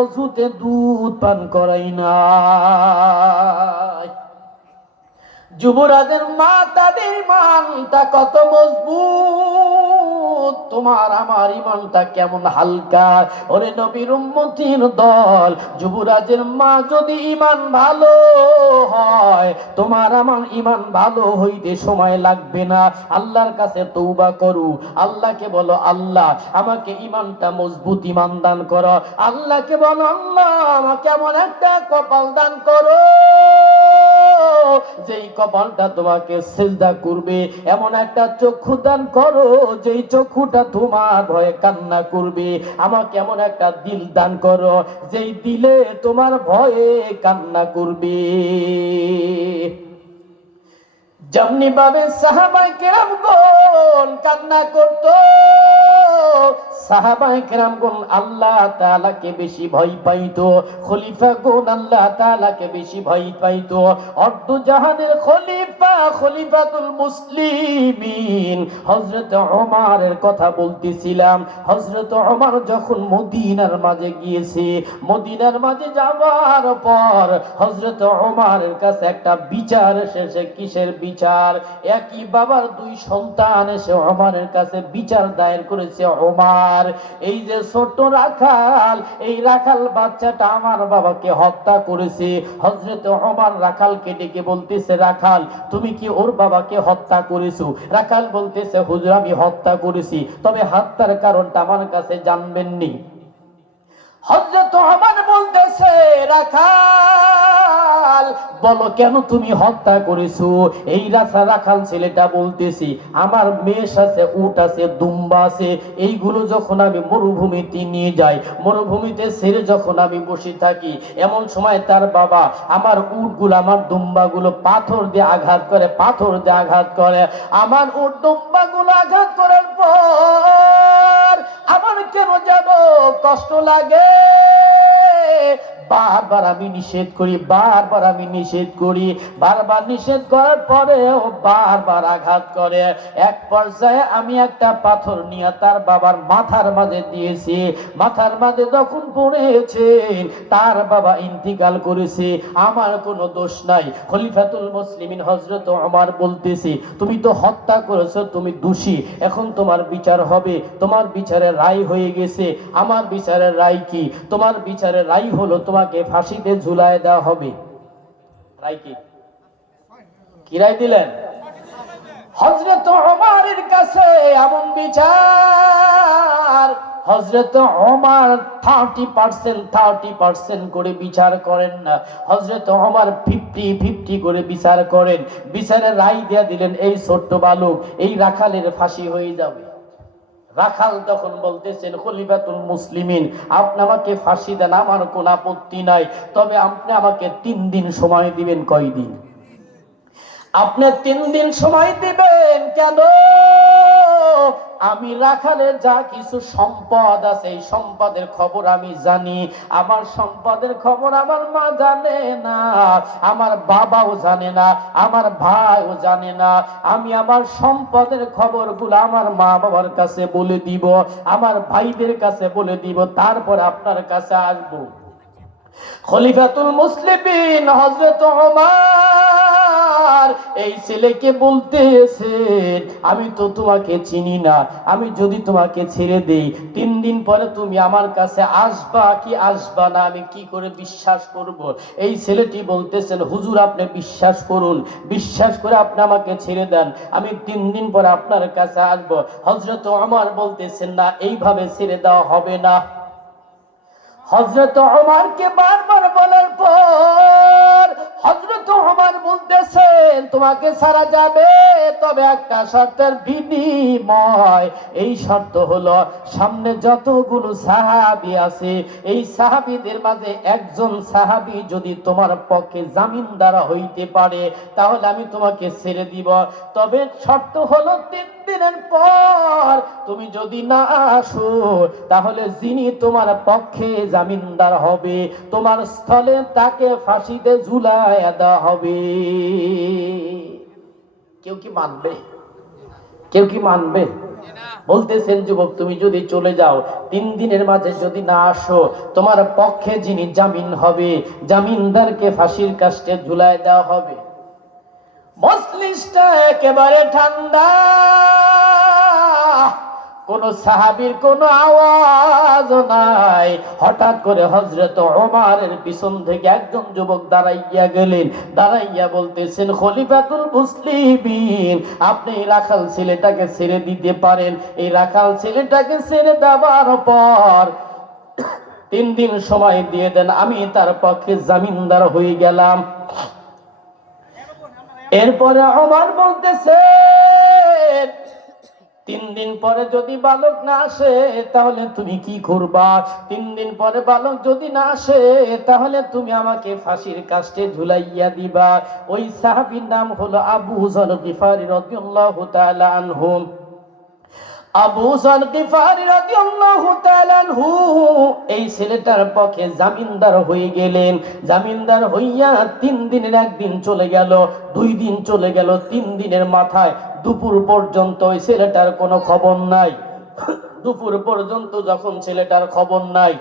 অজুতে দুধ পান করাই না। যুবরাজের মা, তাদের ইমানটা কত মজবুত, তোমার আমার ইমানটা কেমন হালকা। ওরে নবীর উম্মতির দল, যুবরাজের মা যদি ইমান ভালো হয়, তোমার আমার ইমান ভালো হইতে সময় লাগবে না। আল্লাহর কাছে তওবা করু, আল্লাহকে বলো, আল্লাহ আমাকে ইমানটা মজবুত ইমান দান করো। আল্লাহকে বলো, আল্লাহ আমাকে এমন একটা কপাল দান করো যেই কপালটা তোমাকে সিজদা করবে, এমন একটা চক্ষু দান করো যেই চক্ষুটা তোমার ভয়ে কান্না করবে। আমাকে এমন একটা দিল দান করো যেই দিলে তোমার ভয়ে কান্না করবে। যেমনি ভাবে সাহাবায়ে কেরামগণ কান্না করতো, সাহাবায়ে কেরামগণ আল্লাহ তাআলাকে বেশি ভয় পাইতো, খলিফাগণ আল্লাহ তাআলাকে বেশি ভয় পাইতো। অর্ধ জাহানের খলিফা, খলিফাতুল মুসলিমিন হযরত ওমরের কথা বলতেছিলাম। হযরত ওমর যখন মদিনার মাঝে গিয়েছে, মদিনার মাঝে যাওয়ার পর হযরত ওমরের কাছে একটা বিচার এসেছে। কিসের বিচার? একই বাবার দুই সন্তান এসে ওমরের কাছে বিচার দায়ের করেছে। ওমর, এই যে ছোট রাখাল, এই রাখাল বাচ্চাটা আমার বাবাকে হত্যা করেছে। হযরত ওমর রাখালকে ডেকে বলতেছে, রাখাল তুমি কি ওর বাবাকে হত্যা করেছো? রাখাল বলতেছে, হুজুর আমি হত্যা করেছি, তবে হত্যার কারণটা আমার কাছে জানবেননি। হযরত ওমর বলতেছে, রাখাল বলো কেন তুমি হত্যা করেছো? এই রাখাল ছেলেটা বলতেছি, আমার মেষ আছে, উট আছে, দুম্বা আছে, এইগুলো যখন আমি মরুভূমিতে নিয়ে যাই, মরুভূমিতে ছেড়ে যখন আমি বসে থাকি, এমন সময় তার বাবা আমার উটগুলো, আমার দুম্বাগুলো পাথর দিয়ে আঘাত করে, পাথর দিয়ে আঘাত করে। আমার উট দুম্বাগুলো আঘাত করার পর আমার কেন যেন কষ্ট লাগে। বারবার আমি নিষেধ করি, বারবার আমি নিষেধ করি, বারবার নিষেধ করার পরেও বারবার আঘাত করে। এক পর্যায়ে আমি একটা পাথর নিয়ে তার বাবার মাথার মাঝে দিয়েছি। মাথার মাঝে যখন পড়েছে, তার বাবা ইন্তিকাল করেছে, আমার কোনো দোষ নাই। খলিফাতুল মুসলিমিন হযরত ওমর বলতেছে, তুমি তো হত্যা করেছো, তুমি দোষী, এখন তোমার বিচার হবে। তোমার বিচারের রায় হয়ে গেছে। আমার বিচারের রায় কি? তোমার বিচারের রায় হলো তোমাকে ফাঁসিতে ঝুলায় দেওয়া হবে। রায় কি? কি রায় দিলেন? হযরত ওমরের কাছে এমন বিচার, হযরত ওমর 30% করে বিচার করেন না, হযরত ওমর 50 করে বিচার করেন। বিচারের রায় দিয়ে দিলেন, এই ছোট্ট বালক, এই রাখালের ফাঁসি হয়ে যাবে। রাখাল তখন বলতেছেন, খলিফাতুল মুসলিমিন, আপনি আমাকে ফাঁসি দেন, আমার কোনো আপত্তি নাই, তবে আপনি আমাকে 3 দিন সময় দিবেন। কয়দিন? আপনি 3 দিন সময় দিবেন। কেন? আমি রাখালের যা কিছু সম্পদ আছে, এই সম্পদের খবর আমি জানি। আমার সম্পদের খবর আমার মা জানে না, আমার বাবাও জানে না, আমার ভাইও জানে না। আমি আমার সম্পদের খবরগুলো আমার মা বাবার কাছে বলে দিব, আমার ভাইদের কাছে বলে দিব, তারপর আপনার কাছে আসবো। খলিফাতুল মুসলিমিন হযরত ওমর এই ছেলেকে বলতেছেন, আমি তো তোমাকে চিনি না, আমি যদি তোমাকে ছেড়ে দেই 3 দিন পরে তুমি আমার কাছে আসবা কি আসবা না, আমি কি করে বিশ্বাস করব? এই ছেলেটি বলতেছেন, হুজুর আপনি বিশ্বাস করুন, বিশ্বাস করে আপনি আমাকে ছেড়ে দেন, আমি 3 দিন পরে আপনার কাছে আসবো। হযরত ওমর বলতেছেন, না, এইভাবে ছেড়ে দেওয়া হবে না। হযরত ওমরকে বারবার বলার পর হযরত ওমর বলতেছেন, তোমাকে ছাড়া যাবে, তবে একটা শর্তের বিনিময়। এই শর্ত হলো, সামনে যতগুলো সাহাবী আছে, এই সাহাবীদের মাঝে একজন সাহাবী যদি তোমার পক্ষে জামিনদার হইতে পারে, তাহলে আমি তোমাকে ছেড়ে দিব। তবে শর্ত হলো 3 দিনের পর তুমি যদি না আসো, তাহলে যিনি তোমার পক্ষে জামিনদার হবে, তোমার স্থলে তাকে ফাঁসিতে ঝুলায় দেওয়া হবে। কেউ কি মানবে? কেউ কি মানবে? বলতেছেন, যুবক তুমি যদি চলে যাও, 3 দিনের মাঝে যদি না আসো, তোমার পক্ষে যিনি জামিন হবে, জামিনদারকে ফাঁসির কাস্টে ঝুলায় দেওয়া হবে। মজলিসটা একেবারে ঠান্ডা, কোন সাহাবীর কোন আওয়াজ নাই। হঠাৎ করে হযরত ওমরের পিছন থেকে একজন যুবক দাঁড়াইয়া গেলেন, দাঁড়াইয়া বলতেছেন, খলিফাতুল মুসলিমিন, আপনি এই রাখাল ছেলেটাকে ছেড়ে দিতে পারেন। এই রাখাল ছেলেটাকে ছেড়ে দেওয়ার পর 3 দিন সময় দিয়ে দেন, আমি তার পক্ষে জামিনদার হয়ে গেলাম। এরপরে ওমর বলতেছে, 3 দিন পরে যদি বালক না আসে, তাহলে তুমি কি করবা? 3 দিন পরে বালক যদি না আসে, তাহলে তুমি আমাকে ফাঁসির কাস্টে ঝুলাইয়া দিবা। ওই সাহাবীর নাম হলো আবু যর গিফারী রাদিয়াল্লাহু তাআলা আনহু। আবু যর গিফারী রাদিয়াল্লাহু তাআলা আনহু এই ছেলেটার পক্ষে জামিনদার হয়ে গেলেন। জামিনদার হইয়া 3 দিনের একদিন চলে গেল, 2 দিন চলে গেল, 3 দিনের মাথায় দুপুর পর্যন্ত ওই ছেলেটার কোনো খবর নাই। দুপুর পর্যন্ত যখন ছেলেটার খবর নাই,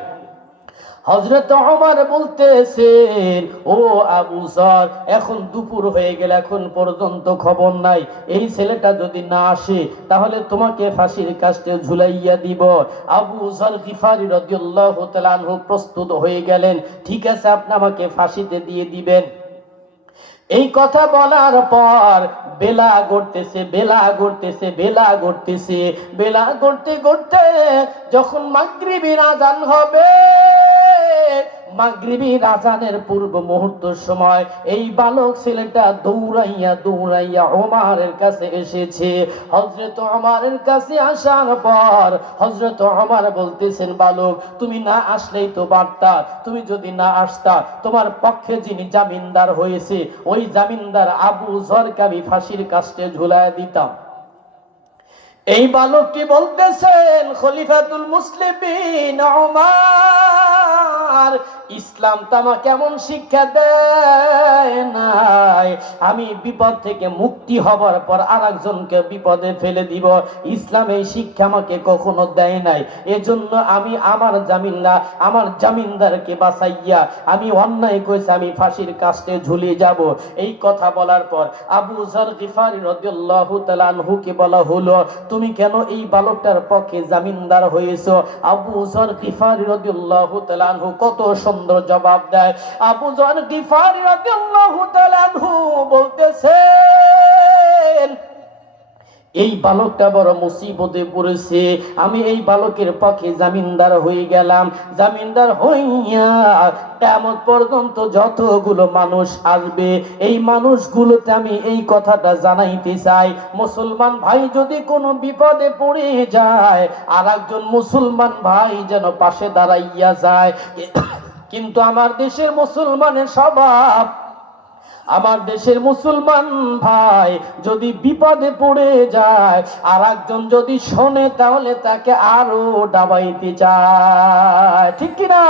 হযরত ওমর বলতেছেন, ও আবু যর, এখন দুপুর হয়ে গেল, এখন পর্যন্ত খবর নাই, এই ছেলেটা যদি না আসে, তাহলে তোমাকে ফাঁসির কাস্টে ঝুলাইয়া দিব। আবু যর গিফারী রাদিয়াল্লাহু তাআলা আনহু প্রস্তুত হয়ে গেলেন, ঠিক আছে, আপনি আমাকে ফাঁসিতে দিয়ে দিবেন। এই কথা বলার পর বেলা গড়তেছে, বেলা গড়তেছে, বেলা গড়তেছে, বেলা গড়তে গড়তে যখন মাগরিবের আযান হবে, মাগরিবের আযানের পূর্ব মুহূর্তের সময় এই বালক ছেলেটা দৌড়াইয়া দৌড়াইয়া ওমরের কাছে এসেছে। হযরত ওমরের কাছে আসার পর হযরত ওমর বলতেছেন, বালক তুমি না আসলেই তো পারতা, তুমি যদি না আসতা, তোমার পক্ষে যিনি জামিনদার হয়েছে, ওই জামিনদার আবু যরকে আমি ফাঁসির কাস্টে ঝুলায় দিতাম। এই বালকটি বলতেছেন, খলিফাতুল মুসলিমিন ওমর, ইসলাম তো আমাকে এমন শিক্ষা দেয় নাই, আমি বিপদ থেকে মুক্তি হবার পর আরেকজনকে বিপদে ফেলে দিব। ইসলাম এই শিক্ষা আমাকে কখনো দেয় নাই। এজন্য আমি আমার জামিনদারকে বাঁচাইয়া আমি অন্যায় করেছি, আমি ফাঁসির কাস্টে ঝুলিয়ে যাব। এই কথা বলার পর আবু যর গিফারী রাদিয়াল্লাহু তাআলা আনহুকে বলা হলো, তুমি কেন এই বালকটার পক্ষে জামিনদার হয়েছো? আবু যর গিফারী রাদিয়াল্লাহু তাআলা আনহু কত সুন্দর জবাব দেয়। আবু যর গিফারী রাদিয়াল্লাহু তাআলা আনহু বলতেছেন, এই বালকটা বড় মুসিবতে পড়েছে, আমি এই বালকের পক্ষে জামিনদার হয়ে গেলাম। জামিনদার হইয়া কিয়ামত পর্যন্ত যতগুলো মানুষ আসবে, এই মানুষগুলোতে আমি এই কথাটা জানাইতে চাই, মুসলমান ভাই যদি কোনো বিপদে পড়ে যায়, আর একজন মুসলমান ভাই যেন পাশে দাঁড়াইয়া যায়। কিন্তু আমার দেশের মুসলমানের স্বভাব, আমার দেশের মুসলমান ভাই যদি বিপদে পড়ে যায়, আর একজন যদি শোনে, তাহলে তাকে আরো ডাবাইতে চায়, ঠিক কিনা?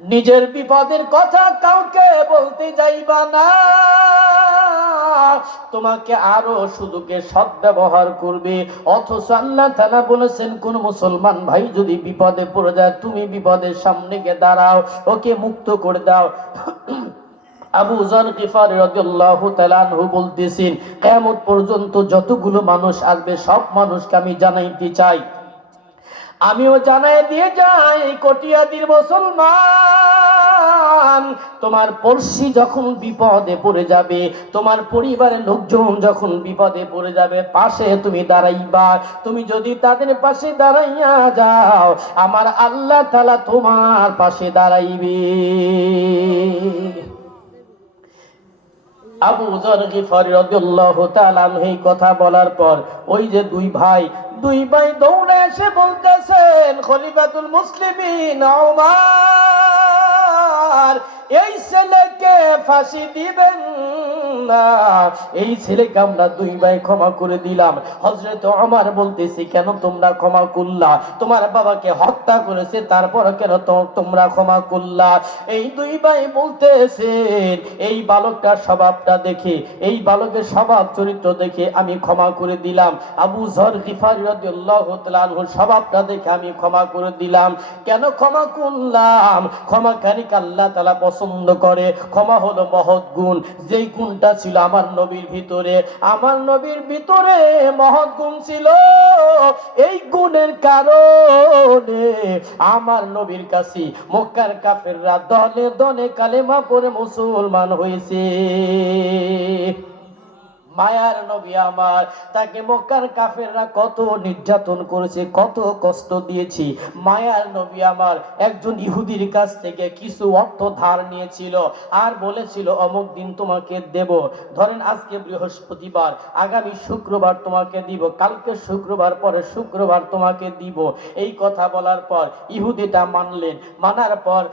নিজের বিপদের কথা কাউকে বলতে যাইবা না, তোমাকে আরো সুযোগে সদ্ব্যবহার করবে। অথচ আল্লাহ তাআলা বলেছেন, কোন মুসলমান ভাই যদি বিপদে পড়ে যায়, তুমি বিপদের সামনে গিয়ে দাঁড়াও, ওকে মুক্ত করে দাও। আবু যর গিফারী রাদিয়াল্লাহু তাআলা আনহু বলতেছেন, কিয়ামত পর্যন্ত যতগুলো মানুষ আসবে, সব মানুষকে আমি জানাইতে চাই, আমিও জানাই দিয়ে যাই, কটিয়াদির মুসলমান, তোমার পড়শি যখন বিপদে পড়ে যাবে, তোমার পরিবারের লোকজন যখন বিপদে পড়ে যাবে, পাশে তুমি দাঁড়াইবা। তুমি যদি তাদের পাশে দাঁড়াইয়া যাও, আমার আল্লাহ তাআলা তোমার পাশে দাঁড়াইবে। আবু যর গিফারী রাদিয়াল্লাহু তাআলা আনহু এই কথা বলার পর, ওই যে দুই ভাই দৌড়ে এসে বলতেছেন, খলিফাতুল মুসলিমিন ওমর, এই ছেলেকে ফাঁসি দিবেন না, এই ছেলেকে আমরা দুই ভাই ক্ষমা করে দিলাম। হযরত ওমর বলতেছি, কেন তোমরা ক্ষমা করলা? তোমার বাবাকে হত্যা করেছে, তারপর কেন তোমরা ক্ষমা করলা? এই দুই ভাই বলতেছেন, এই বালকটার স্বভাবটা দেখে, এই বালকের স্বভাব চরিত্র দেখে আমি ক্ষমা করে দিলাম। আবু যর গিফারী রাদিয়াল্লাহু তাআলা আনহুর স্বভাবটা দেখে আমি ক্ষমা করে দিলাম। কেন ক্ষমা করলাম? ক্ষমাকারীকে আল্লাহ তাআলা পছন্দ করে। ক্ষমা হলো মহৎ গুণ, যেই গুণটা ছিল আমার নবীর ভিতরে, আমার নবীর ভিতরে মহৎ গুণ ছিল। এই গুণের কারণে আমার নবীর কাছে মক্কার কাফেররা দলে দলে কালেমা পড়ে মুসলমান হয়েছে। মায়ার নবী আমার, তাকে মক্কার কাফেররা কত নির্যাতন করেছে, কত কষ্ট দিয়েছি। মায়ার নবী আমার একজন ইহুদির কাছ থেকে কিছু অর্থ ধার নিয়েছিল, আর বলেছিল অমুক দিন তোমাকে দেব। ধরেন আজকে বৃহস্পতিবার, আগামী শুক্রবার তোমাকে দিব, কালকে শুক্রবার, পরে শুক্রবার তোমাকে দিব। এই কথা বলার পর ইহুদিটা মানলেন। মানার পর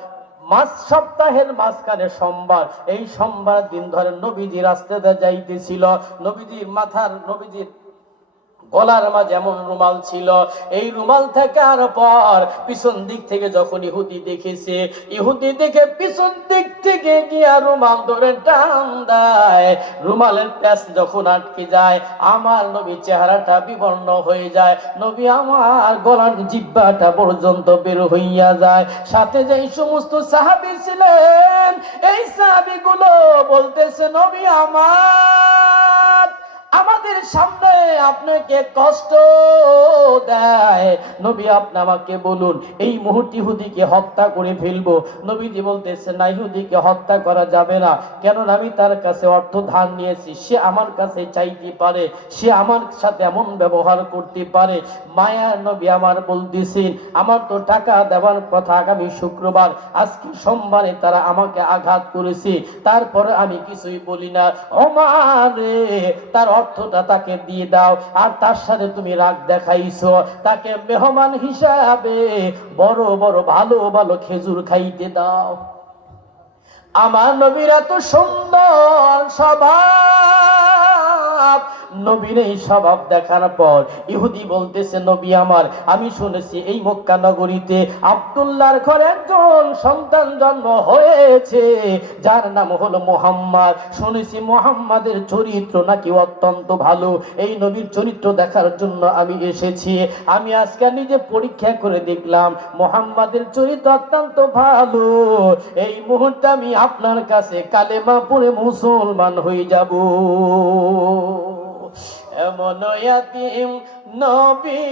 সপ্তাহের মাঝখানে সোমবার, এই সোমবার দিন ধরে নবীজি রাস্তাতে যাইতেছিল, নবীজির গলার মাঝে এমন রুমাল ছিল, এই রুমাল থাকার পর পিছন দিক থেকে যখন ইহুদি দেখেছে, ইহুদি দেখে পিছন দিক থেকে গিয়া রুমাল ধরে টান দেয়। রুমালের প্যাচ যখন আটকে যায়, আমার নবী চেহারাটা বিবর্ণ হয়ে যায়, নবী আমার গলার জিহ্বাটা পর্যন্ত বের হইয়া যায়। সাথে যেই সমস্ত সাহাবী ছিলেন, এই সাহাবীগুলো বলতেছে, নবী আমার, আমাদের সামনে আপনাকে কষ্ট দেয়, নবী আপনি আমাকে বলুন, এই মুহূর্তে ইহুদিকে হত্যা করে ফেলবো। নবীজি বলতেছে, না, ইহুদিকে হত্যা করা যাবে না, কেননা আমি তার কাছে অর্থ ধার নিয়েছি, সে আমার কাছে চাইতে পারে, সে আমার সাথে এমন ব্যবহার করতে পারে। মায়ার নবী আমার বলতেছেন, আমার তো টাকা দেওয়ার কথা আগামী শুক্রবার, আজকে সোমবারে তারা আমাকে আঘাত করেছে, তারপরে আমি কিছুই বলি না। ওমারে, তার অর্থটা তাকে দিয়ে দাও, আর তার সাথে তুমি রাগ দেখাইছো, তাকে মেহমান হিসাবে বড় বড় ভালো ভালো খেজুর খাইতে দাও। আমার নবীর এত সুন্দর স্বভাব, নবীর এই স্বভাব দেখার পর ইহুদি বলতেছে, নবী আমার, আমি শুনেছি এই মক্কা নগরীতে আব্দুল্লাহর ঘরে একজন সন্তান জন্ম হয়েছে, যার নাম হলো মুহাম্মদ। শুনেছি মুহাম্মাদের চরিত্র নাকি অত্যন্ত ভালো, এই নবীর চরিত্র দেখার জন্য আমি এসেছি। আমি আজকে নিজে পরীক্ষা করে দেখলাম মুহাম্মাদের চরিত্র অত্যন্ত ভালো। এই মুহূর্তে আমি আপনার কাছে কালেমা পড়ে মুসলমান হয়ে যাব। এমন ইয়াতীম নবী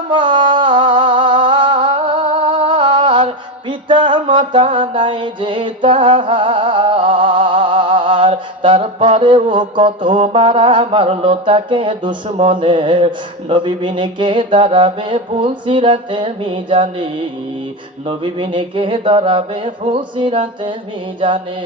আমার, পিতা মাতা নাই যে তাহার, তারপরেও কত মারা মারলো তাকে দুশ্মনে। নবী বিনে কে দাঁড়াবে ফুলসিরাতে মিজানে, নবী বিনে কে দাঁড়াবে ফুলসিরাতে মিজানে।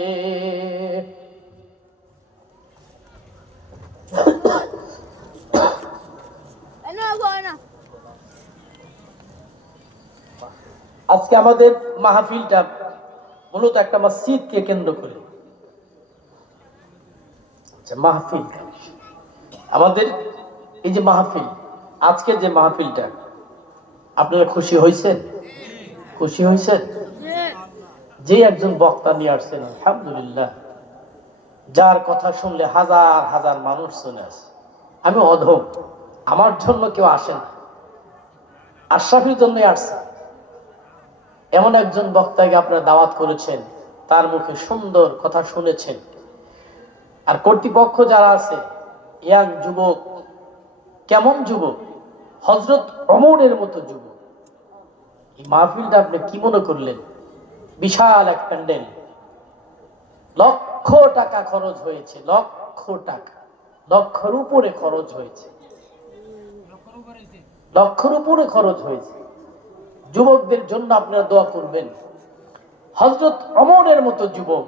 আজকে আমাদের মাহফিলটা মূলত একটা মসজিদকে কেন্দ্র করে। মাহফিল আমাদের এই যে মাহফিল, আজকে যে মাহফিলটা, আপনারা খুশি হয়েছেন? খুশি হয়েছেন? যে একজন বক্তা নিয়ে আসছেন, আলহামদুলিল্লাহ, যার কথা শুনলে হাজার হাজার মানুষ শুনে আসে। আমি অধম, আমার জন্য কেউ আসেন, আশরাফির জন্য আসছে। এমন একজন বক্তাকে আপনারা দাওয়াত করেছেন, তার মুখে সুন্দর কথা শুনেছেন। আর কর্তৃপক্ষ যারা আছে, ইয়াং যুবক, কেমন যুবক, হযরত ওমরের মতো যুবক। এই মাহফিলটা আপনি কি মনে করলেন? বিশাল এক প্যান্ডেল, লক্ষ টাকা খরচ হয়েছে, লক্ষ টাকা, লক্ষের উপরে খরচ হয়েছে, লক্ষের উপরে খরচ হয়েছে। যুবকদের জন্য আপনারা দোয়া করবেন। হযরত ওমরের মতো যুবক,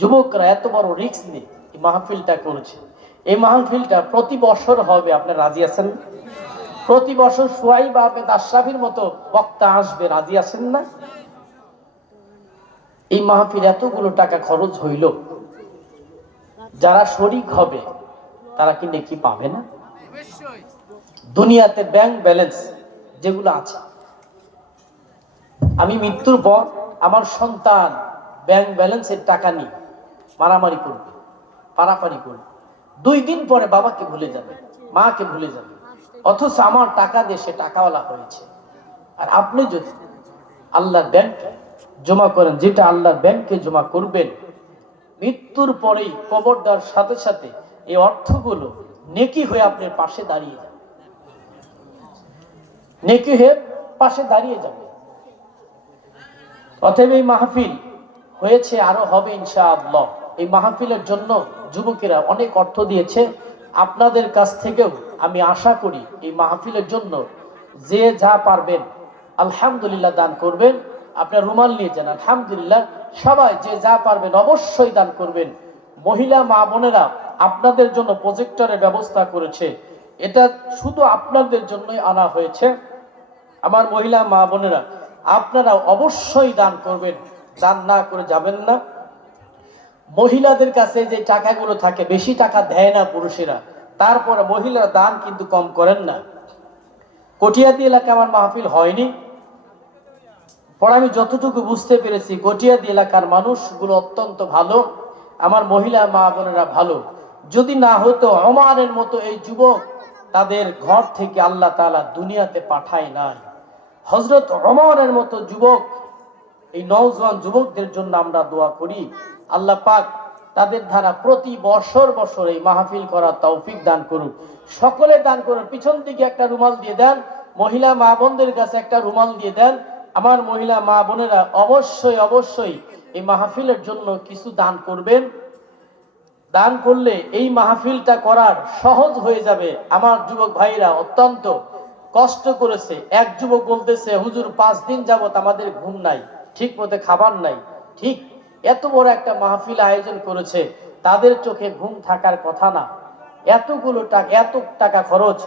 যুবকরা এত বড় রিস্ক নিয়ে এই মাহফিলটা করেছে। এই মাহফিলটা প্রতি বছর হবে, আপনারা রাজি আছেন? প্রতি বছর সুহাইব আহমেদ আশরাফির মতো বক্তা আসবে, রাজি আছেন না? এই মাহফিল এতগুলো টাকা খরচ হইল, যারা শরীক হবে তারা কি নেকি পাবে না? দুনিয়াতে ব্যাংক ব্যালেন্স যেগুলো আছে, আমি মৃত্যুর পর আমার সন্তান ব্যাংক ব্যালেন্সের টাকা নিয়ে মারামারি করবে, পারাপারি করবে, 2 দিন পরে বাবাকে ভুলে যাবে, মাকে ভুলে যাবে, অথচ আমার টাকা দিয়ে সে টাকাওয়ালা হয়েছে। আর আপনি যদি আল্লাহর ব্যাংকে জমা করেন, যেটা আল্লাহর ব্যাংকে জমা করবেন, মৃত্যুর পরেই কবর দেওয়ার সাথে সাথে এই অর্থগুলো নেকি হয়ে আপনার পাশে দাঁড়িয়ে যাবে, নেকি হয়ে পাশে দাঁড়িয়ে যাবে। অতএব এই মাহফিল হয়েছে, আরো হবে ইনশাআল্লাহ। এই মাহফিলের জন্য যুবকেরা অনেক অর্থ দিয়েছে। আপনাদের কাছ থেকেও আমি আশা করি এই মাহফিলের জন্য যে যা পারবেন আলহামদুলিল্লাহ দান করবেন। আপনার রুমাল নিয়ে যান, আলহামদুলিল্লাহ, সবাই যে যা পারবেন অবশ্যই দান করবেন। মহিলা মা বোনেরা আপনাদের জন্য প্রজেক্টরের ব্যবস্থা করেছে, এটা শুধু আপনাদের জন্যই আনা হয়েছে। আমার মহিলা মা বোনেরা আপনারা অবশ্যই দান করবেন, দান না করে যাবেন না। মহিলাদের কাছে যে টাকাগুলো থাকে, বেশি টাকা দেয় না পুরুষেরা, তারপরে মহিলারা দান কিন্তু কম করেন না। কটিয়াদি এলাকায় আমার মাহফিল হয়নি, পরে আমি যতটুকু বুঝতে পেরেছি কটিয়াদি এলাকার মানুষগুলো অত্যন্ত ভালো, আমার মহিলা মা বোনেরা ভালো। যদি না হতো ওমরের মতো এই যুবক, তাদের ঘর থেকে আল্লাহ তাআলা দুনিয়াতে পাঠায় নাই। হযরত ওমরের মতো যুবক, এই নওজোয়ান যুবকদের জন্য আমরা দোয়া করি, আল্লাহ পাক তাদের দ্বারা প্রতি বছর বছর এই মাহফিল করার তৌফিক দান করুন। সকলে দান করুন। পিছন দিকে একটা রুমাল দিয়ে দেন, মহিলা মা বোনদের কাছে একটা রুমাল দিয়ে দেন। আমার মহিলা মা বোনেরা অবশ্যই অবশ্যই এই মাহফিলের জন্য কিছু দান করবেন। দান করলে এই মাহফিলটা করার সহজ হয়ে যাবে। আমার যুবক ভাইরা অত্যন্ত কষ্ট করেছে। এক যুবক বলতেছে, হুজুর 5 দিন যাবত আমাদের ঘুম নাই, ঠিক মতো খাবার নাই। ঠিক, এত বড় একটা মাহফিল আয়োজন করেছে, তাদের চোখে ঘুম থাকার কথা না। এতগুলো টাকা, এত টাকা খরচ,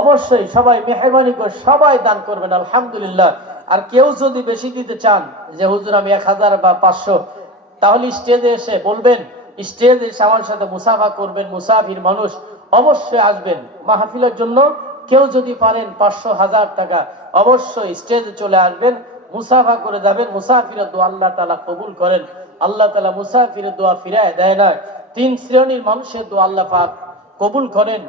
অবশ্যই সবাই মেহরবানি করে সবাই দান করবেন, আলহামদুলিল্লাহ। আর কেউ যদি বেশি দিতে চান, যে হুজুর আমি 1000 বা 500, তাহলে স্টেজে এসে বলবেন, স্টেজে এসে আমার সাথে মুসাফা করবেন। মুসাফির মানুষ অবশ্যই আসবেন মাহফিলের জন্য। কেউ যদি পারেন 500, 1000 টাকা, অবশ্যই স্টেজে চলে আসবেন, মুসাফা করে যাবেন। মুসাফিরের দোয়া আল্লাহ তাআলা কবুল করেন। আল্লাহ তাআলা মুসাফিরের দোয়া ফিরায় দেয় না। 3 শ্রেণীর মানুষের দোয়া আল্লাহ পাক কবুল করেন।